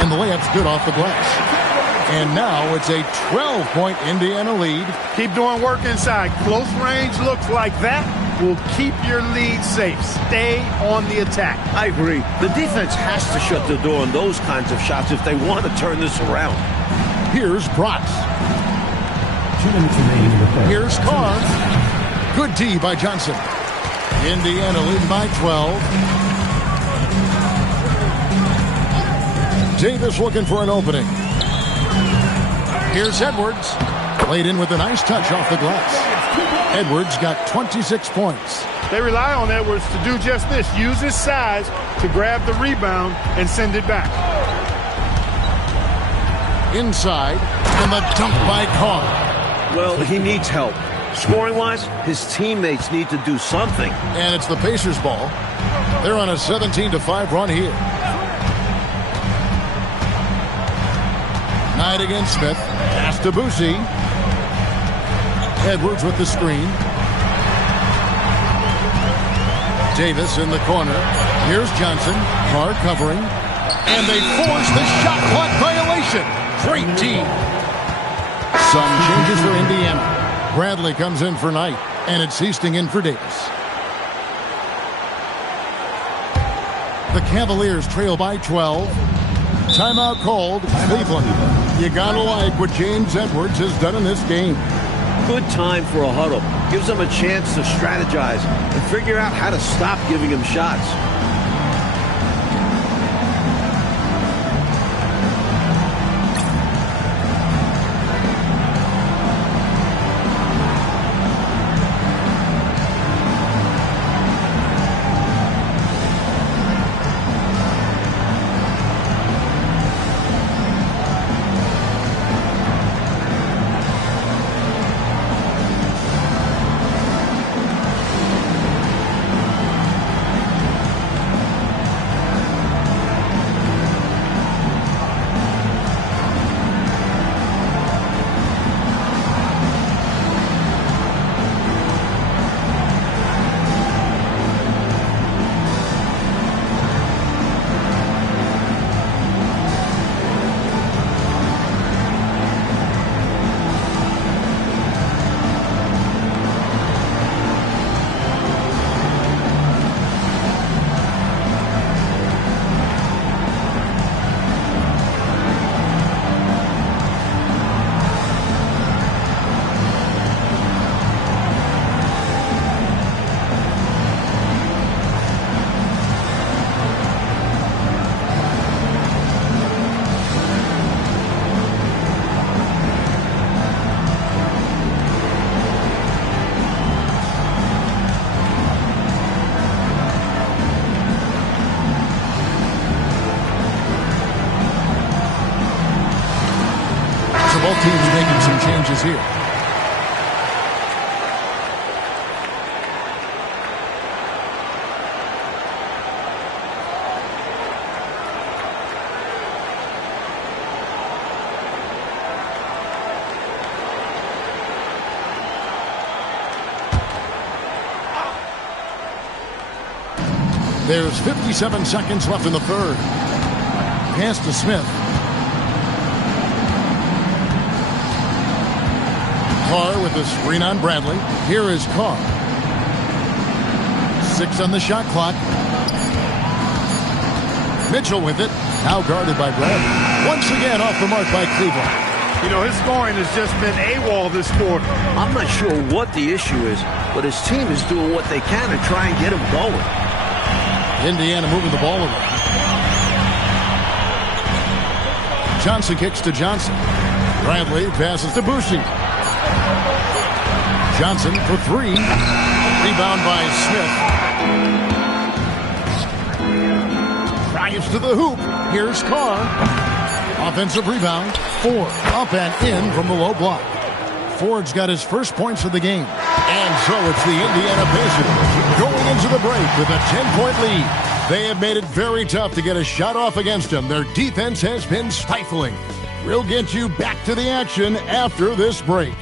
And the layup's good off the glass. And now it's a 12-point Indiana lead. Keep doing work inside. Close range looks like that will keep your lead safe. Stay on the attack. I agree. The defense has to shut the door on those kinds of shots if they want to turn this around. Here's Bratz. 2 minutes remaining in the third. Here's Carr. Good D by Johnson. Indiana leading by 12. Davis looking for an opening. Here's Edwards. Played in with a nice touch off the glass. Edwards got 26 points. They rely on Edwards to do just this. Use his size to grab the rebound and send it back. Inside, and the dunk by Carr. Well, he needs help. Scoring-wise, his teammates need to do something. And it's the Pacers' ball. They're on a 17-5 run here. Knight against Smith. Pass to Boosie. Edwards with the screen. Davis in the corner. Here's Johnson. Carr covering. And they force the shot clock violation. Great team. Some changes for Indiana. Bradley comes in for Knight. And it's Easting in for Davis. The Cavaliers trail by 12. Timeout called. Cleveland. You gotta like what James Edwards has done in this game. Good time for a huddle. Gives them a chance to strategize and figure out how to stop giving him shots. Both teams making some changes here. There's 57 seconds left in the third. Pass to Smith. Carr with the screen on Bradley. Here is Carr. 6 on the shot clock. Mitchell with it. Now guarded by Bradley. Once again off the mark by Cleveland. You know, his scoring has just been AWOL this quarter. I'm not sure what the issue is, but his team is doing what they can to try and get him going. Indiana moving the ball around. Johnson kicks to Johnson. Bradley passes to Boosie. Johnson for 3. Rebound by Smith. drives to the hoop. Here's Carr. Offensive rebound. Ford up and in from the low block. Ford's got his first points of the game. And so it's the Indiana Pacers going into the break with a 10-point lead. They have made it very tough to get a shot off against them. Their defense has been stifling. We'll get you back to the action after this break.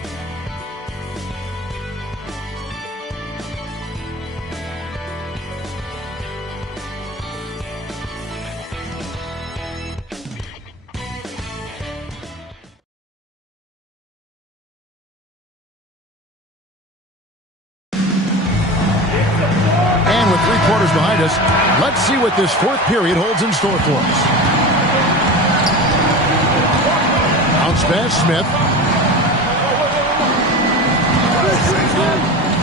Behind us, let's see what this fourth period holds in store for us. Bounce pass, Smith.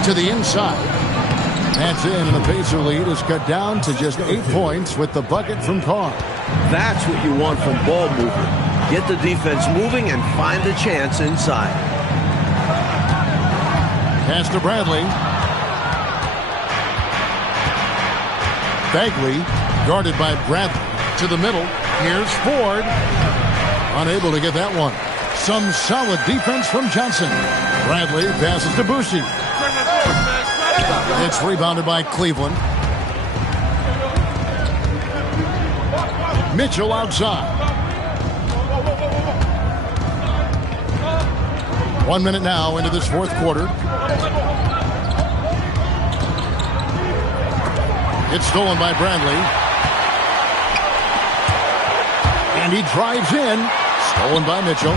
To the inside. That's in, and the Pacer lead is cut down to just 8 points with the bucket from Carr. That's what you want from ball movement. Get the defense moving and find a chance inside. Pass to Bradley. Bagley, guarded by Bradley. To the middle. Here's Ford. Unable to get that one. Some solid defense from Johnson. Bradley passes to Boucher. It's rebounded by Cleveland. Mitchell outside. 1 minute now into this fourth quarter. It's stolen by Bradley. And he drives in. Stolen by Mitchell.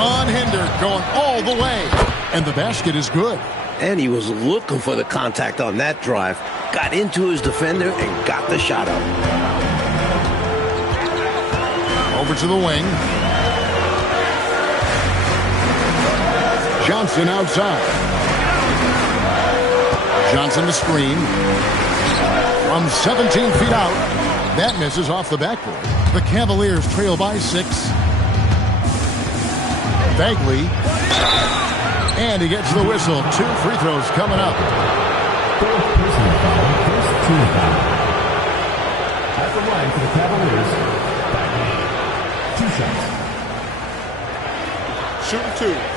Unhindered, going all the way. And the basket is good. And he was looking for the contact on that drive. Got into his defender and got the shot up. Over to the wing. Johnson outside. Johnson to screen. From 17 feet out. That misses off the backboard. The Cavaliers trail by 6. Bagley. And he gets the whistle. 2 free throws coming up. Fourth personal foul, first team foul. At the line for the Cavaliers, Bagley. 2 shots. Shooting 2.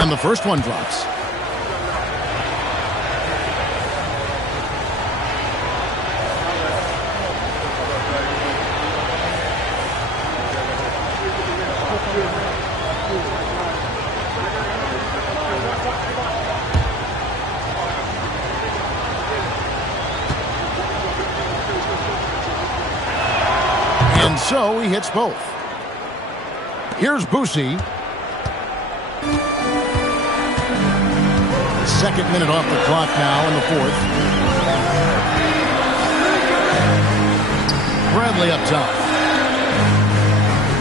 And the first one drops. And so he hits both. Here's Boucher. Second minute off the clock now in the fourth. Bradley up top.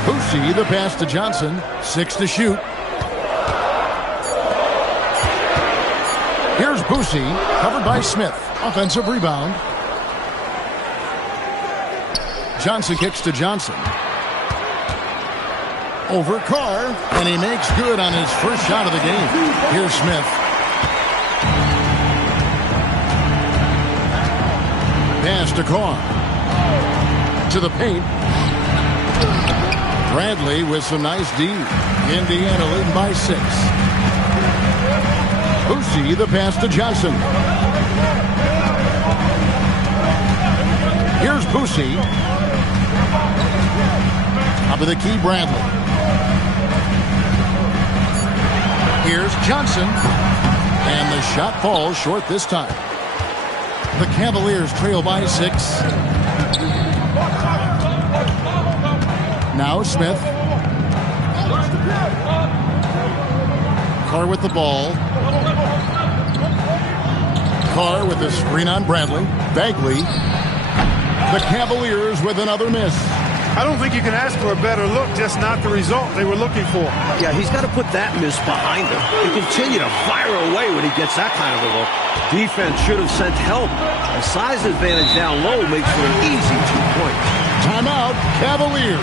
Boucher, the pass to Johnson. 6 to shoot. Here's Boucher, covered by Smith. Offensive rebound. Johnson kicks to Johnson. Over Carr, and he makes good on his first shot of the game. Here's Smith. Pass to Carr. To the paint. Bradley with some nice D. Indiana leading by 6. Boucher, the pass to Johnson. Here's Boucher. Top of the key, Bradley. Here's Johnson. And the shot falls short this time. The Cavaliers trail by 6. Now Smith. Carr with the ball. Carr with the screen on Bradley. Bagley. The Cavaliers with another miss. I don't think you can ask for a better look, just not the result they were looking for. Yeah, he's got to put that miss behind him and continue to fire away when he gets that kind of a look. Defense should have sent help. A size advantage down low makes for an easy 2 points. Timeout, Cavaliers.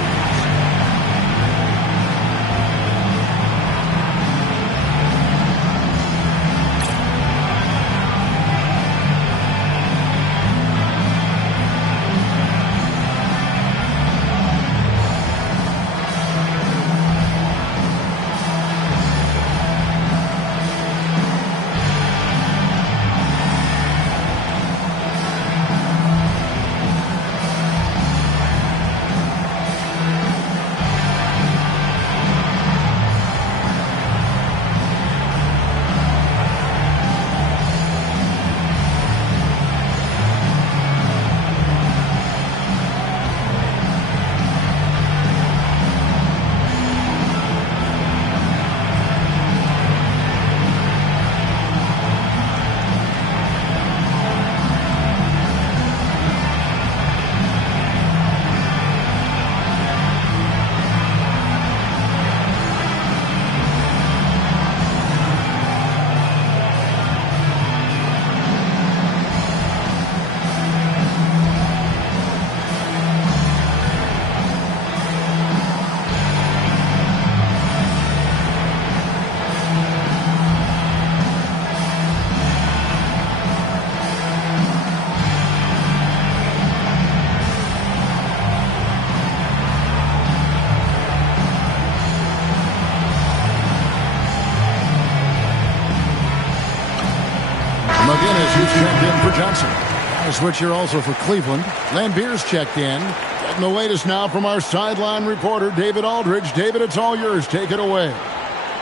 A switch here also for Cleveland. Lambier's checked in. Getting the latest now from our sideline reporter, David Aldridge. David, it's all yours. Take it away.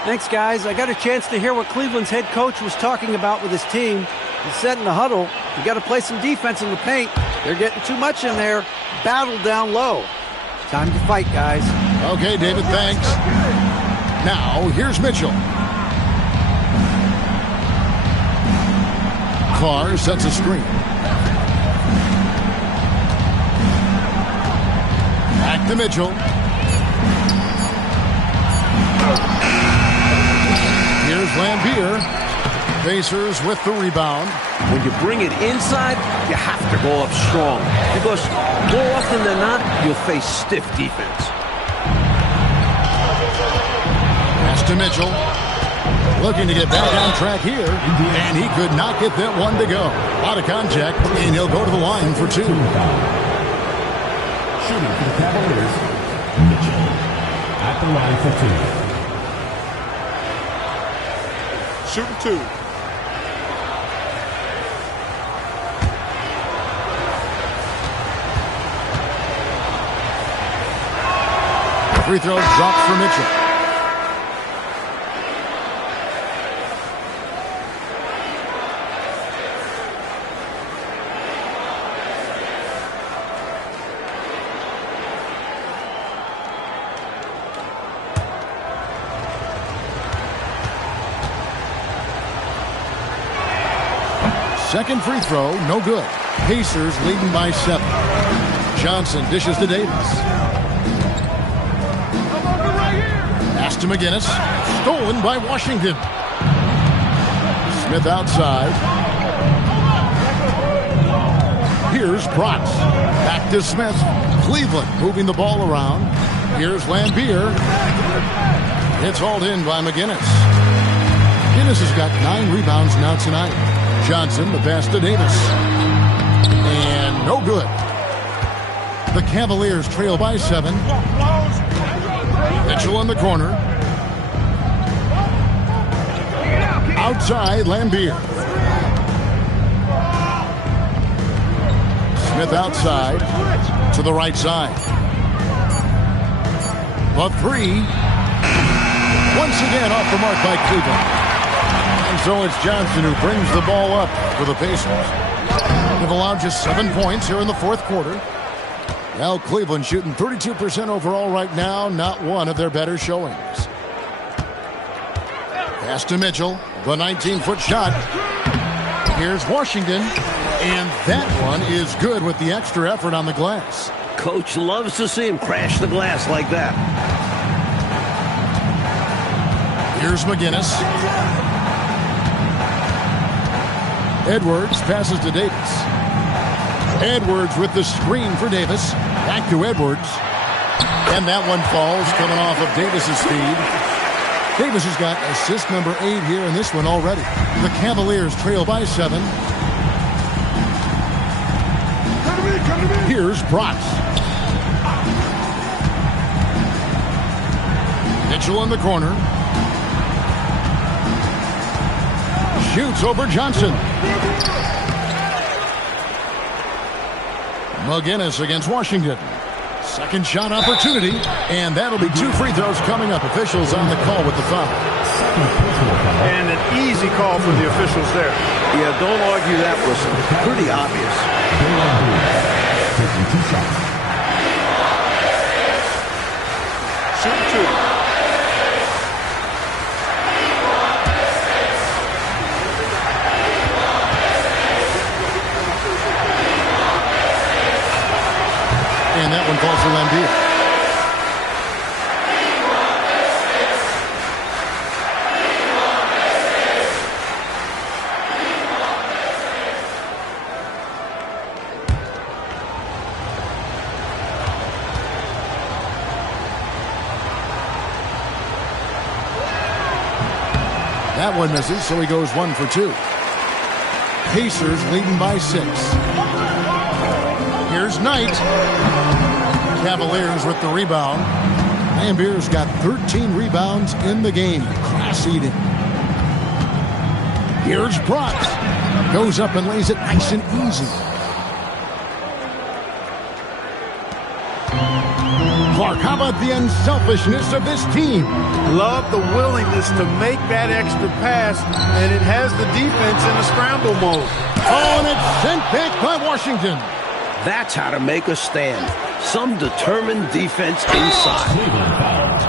Thanks, guys. I got a chance to hear what Cleveland's head coach was talking about with his team. He said in the huddle, you got to play some defense in the paint. They're getting too much in there. Battle down low. Time to fight, guys. Okay, David, thanks. Now, here's Mitchell. Carr sets a screen. Back to Mitchell. Here's Lambier. Pacers with the rebound. When you bring it inside, you have to go up strong. Because more often than not, you'll face stiff defense. Pass to Mitchell. Looking to get back on track here. And he could not get that one to go. Out of contact, and he'll go to the line for two. Shooting for the Cavaliers, Mitchell. At the line for two. Shooting two. Free throw dropped for Mitchell. Second free throw, no good. Pacers leading by 7. Johnson dishes to Davis. Pass to McGinnis. Stolen by Washington. Smith outside. Here's Protz. Back to Smith. Cleveland moving the ball around. Here's Lambier. It's hauled in by McGinnis. McGinnis has got 9 rebounds now tonight. Johnson, the pass to Davis. And no good. The Cavaliers trail by 7. Mitchell in the corner. Outside, Lambier. Smith outside to the right side. The 3. Once again off the mark by Cleveland. And so it's Johnson who brings the ball up for the Pacers. They've allowed just 7 points here in the fourth quarter. Well, Cleveland shooting 32% overall right now, not one of their better showings. Pass to Mitchell, the 19-foot shot. Here's Washington, and that one is good with the extra effort on the glass. Coach loves to see him crash the glass like that. Here's McGinnis. Edwards passes to Davis. Edwards with the screen for Davis. Back to Edwards. And that one falls, coming off of Davis's speed. Davis has got assist number 8 here in this one already. The Cavaliers trail by 7. Here's Protz. Mitchell in the corner. Shoots over Johnson. McGinnis against Washington. Second shot opportunity, and that'll be 2 free throws coming up. Officials on the call with the foul. And an easy call for the officials there. Yeah, don't argue that was pretty obvious. Taking 2 shots. Shooting two. And that one falls for Lambier. That one misses, so he goes 1 for 2. Pacers leading by 6. Here's Knight. Cavaliers with the rebound. Lambier's got 13 rebounds in the game. Class eating. Here's Protz. Goes up and lays it nice and easy. Mark, how about the unselfishness of this team? Love the willingness to make that extra pass, and it has the defense in a scramble mode. Oh, and it's sent back by Washington. That's how to make a stand. Some determined defense inside. Cleveland foul.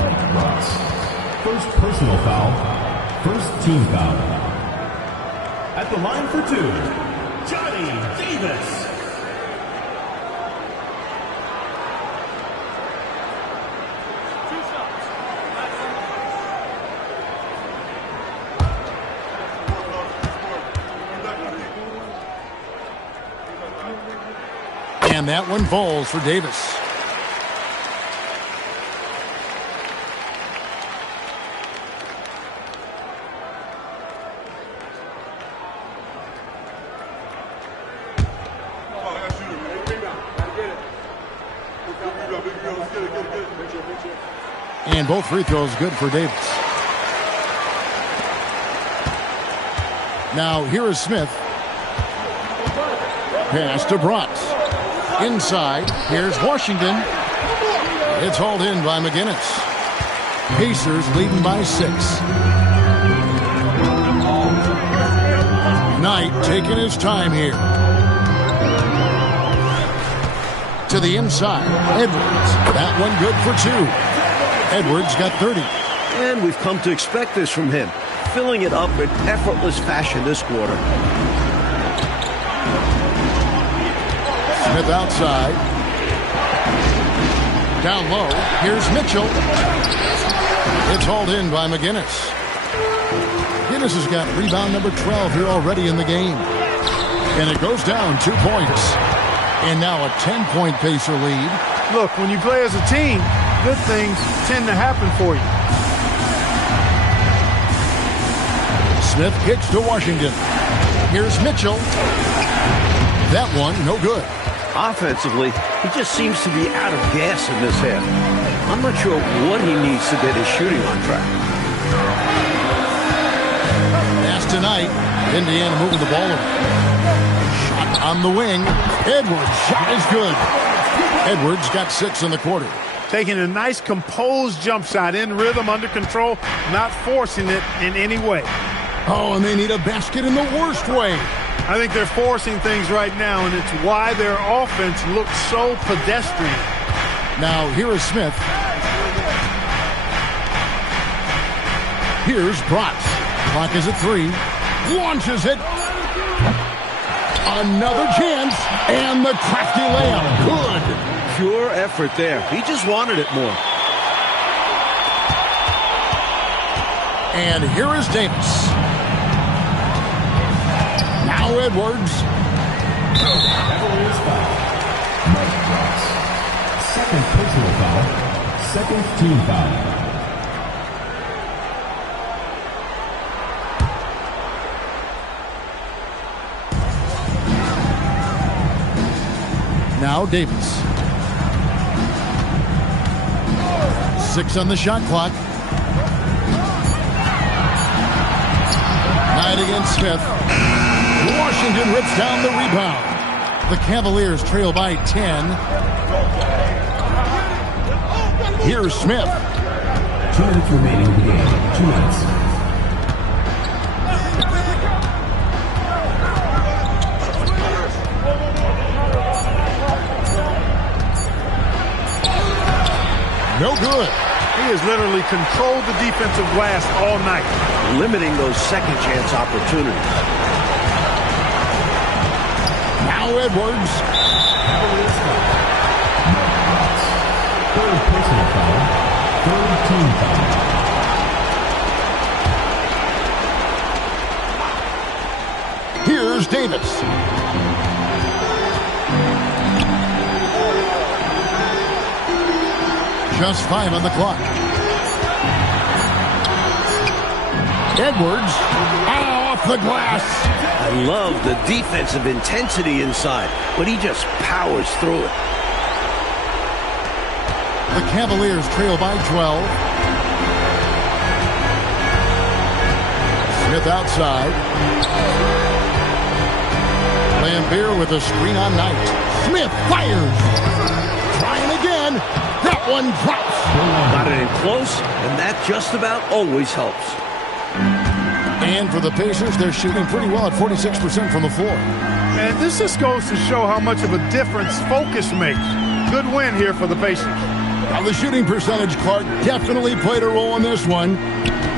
Mike Ross. First personal foul. First team foul. At the line for two, Johnny Davis. And that one falls for Davis. And both free throws good for Davis. Now here is Smith. Pass to Bronx. Inside, here's Washington. It's hauled in by McGinnis. Pacers leading by 6. Knight taking his time here. To the inside, Edwards. That one good for 2. Edwards got 30. And we've come to expect this from him. Filling it up in effortless fashion this quarter. Smith outside. Down low. Here's Mitchell. It's hauled in by McGinnis. McGinnis has got rebound number 12 here already in the game. And it goes down 2 points. And now a 10-point Pacer lead. Look, when you play as a team, good things tend to happen for you. Smith kicks to Washington. Here's Mitchell. That one, no good. Offensively, he just seems to be out of gas in this half. I'm not sure what he needs to get his shooting on track. Pass tonight. Indiana moving the ball around. Shot on the wing. Edwards' shot is good. Edwards got 6 in the quarter. Taking a nice composed jump shot in rhythm, under control, not forcing it in any way. Oh, and they need a basket in the worst way. I think they're forcing things right now, and it's why their offense looks so pedestrian. Now, here is Smith. Here's Bratz. Clock is at 3. Launches it. Another chance, and the crafty layup. Good. Pure effort there. He just wanted it more. And here is Davis. Now Edwards. Cavaliers foul. Mike Ross. Second personal foul. Second team foul. Now Davis. 6 on the shot clock. Knight against Smith. Washington rips down the rebound. The Cavaliers trail by 10. Here's Smith. 2 minutes remaining in the game. 2 minutes. No good. He has literally controlled the defensive glass all night. Limiting those second chance opportunities. Now Edwards. Cavaliers foul. Mike Ross. Third personal foul. Third team foul. Here's Davis. Just 5 on the clock. Edwards off the glass. I love the defensive intensity inside, but he just powers through it. The Cavaliers trail by 12. Smith outside. Lambeer with a screen on Knight. Smith fires. Trying again. That one drops. Got it in close, and that just about always helps. And for the Pacers, they're shooting pretty well at 46% from the floor. And this just goes to show how much of a difference focus makes. Good win here for the Pacers. Now the shooting percentage, Clark, definitely played a role in this one.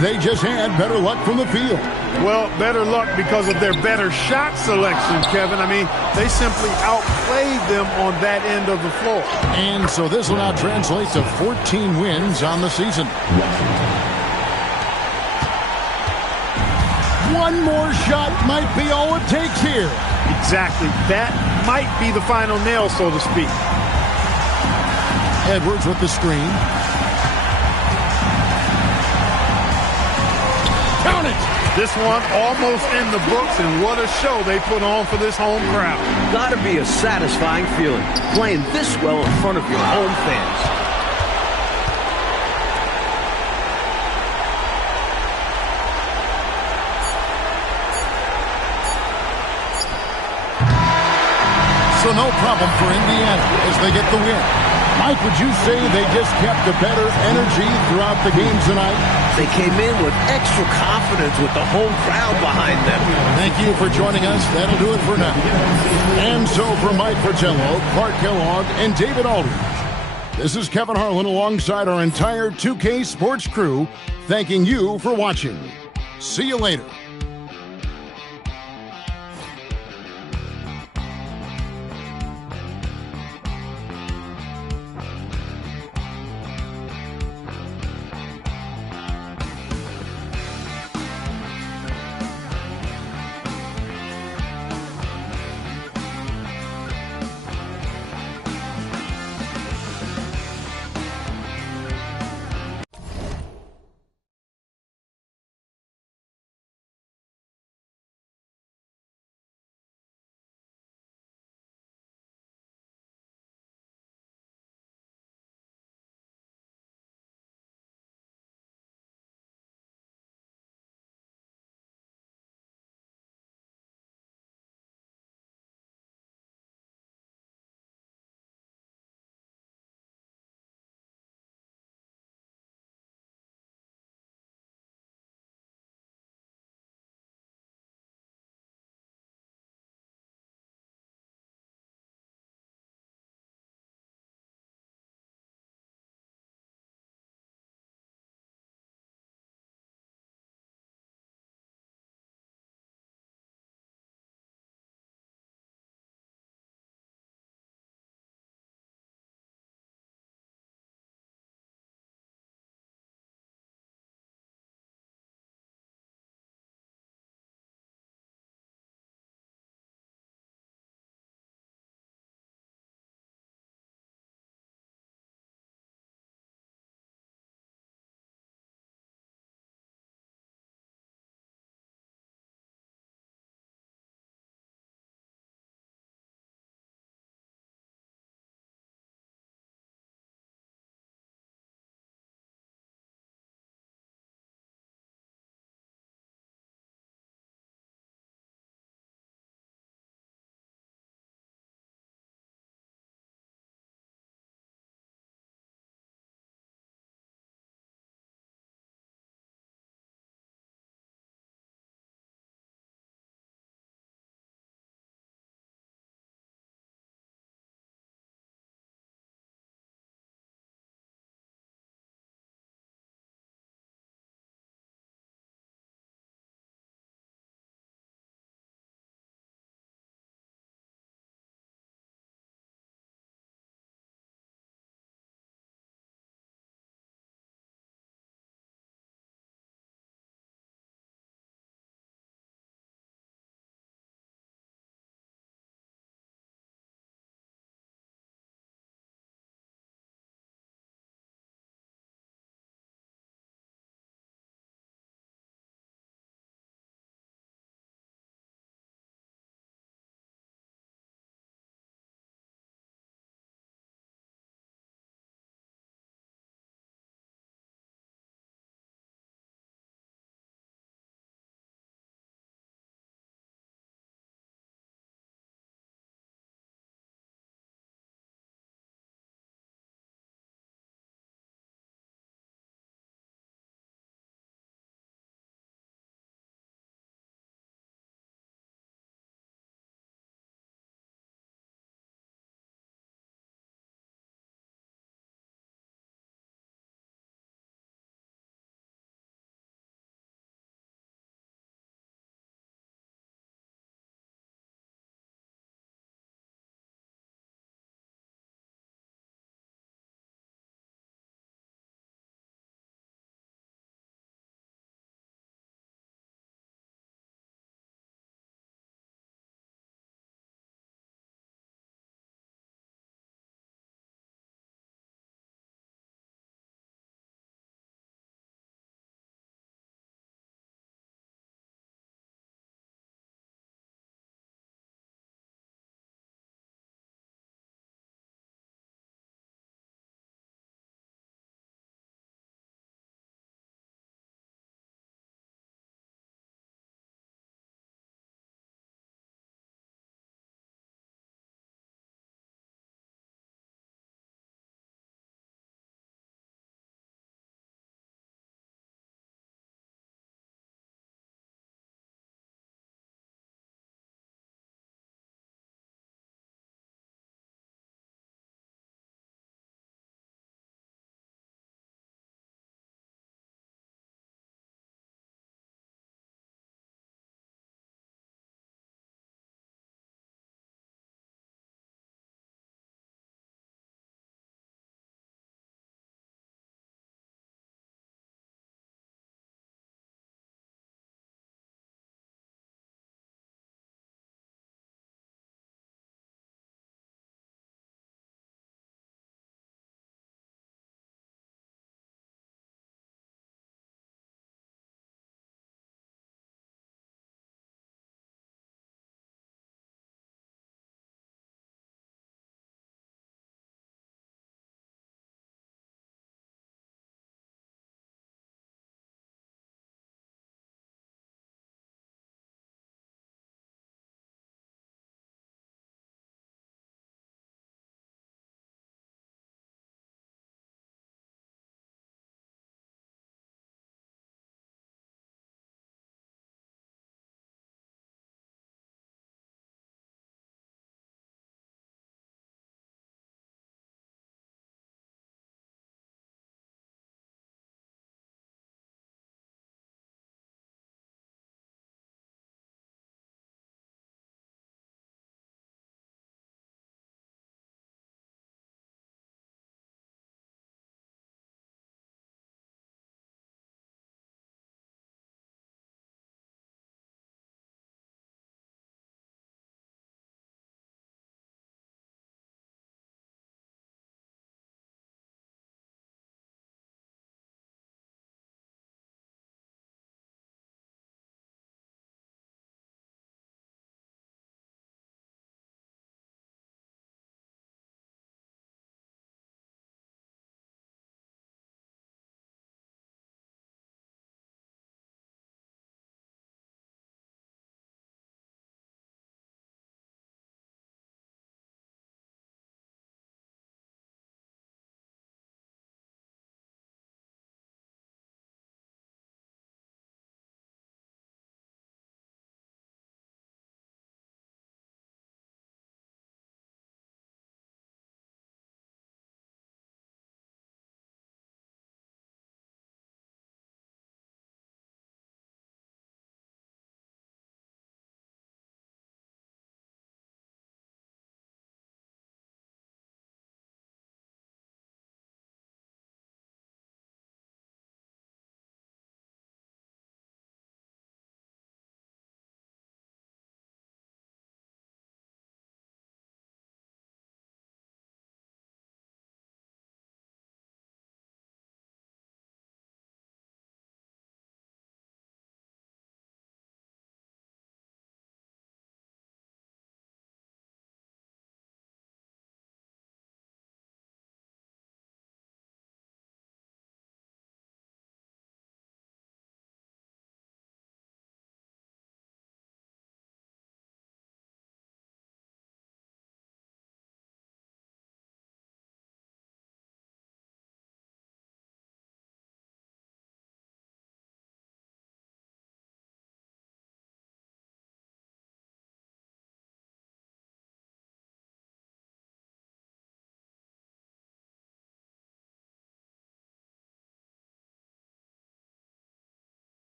They just had better luck from the field. Well, better luck because of their better shot selection, Kevin. I mean, they simply outplayed them on that end of the floor. And so this will now translate to 14 wins on the season. One more shot might be all it takes here. Exactly. That might be the final nail, so to speak. Edwards with the screen. Count it! This one almost in the books, and what a show they put on for this home crowd. Gotta be a satisfying feeling, playing this well in front of your home fans. So no problem for Indiana as they get the win. Mike, would you say they just kept a better energy throughout the game tonight? They came in with extra confidence with the home crowd behind them. Thank you for joining us. That'll do it for now. And so for Mike Fratello, Clark Kellogg, and David Aldridge, this is Kevin Harlan alongside our entire 2K Sports crew, thanking you for watching. See you later.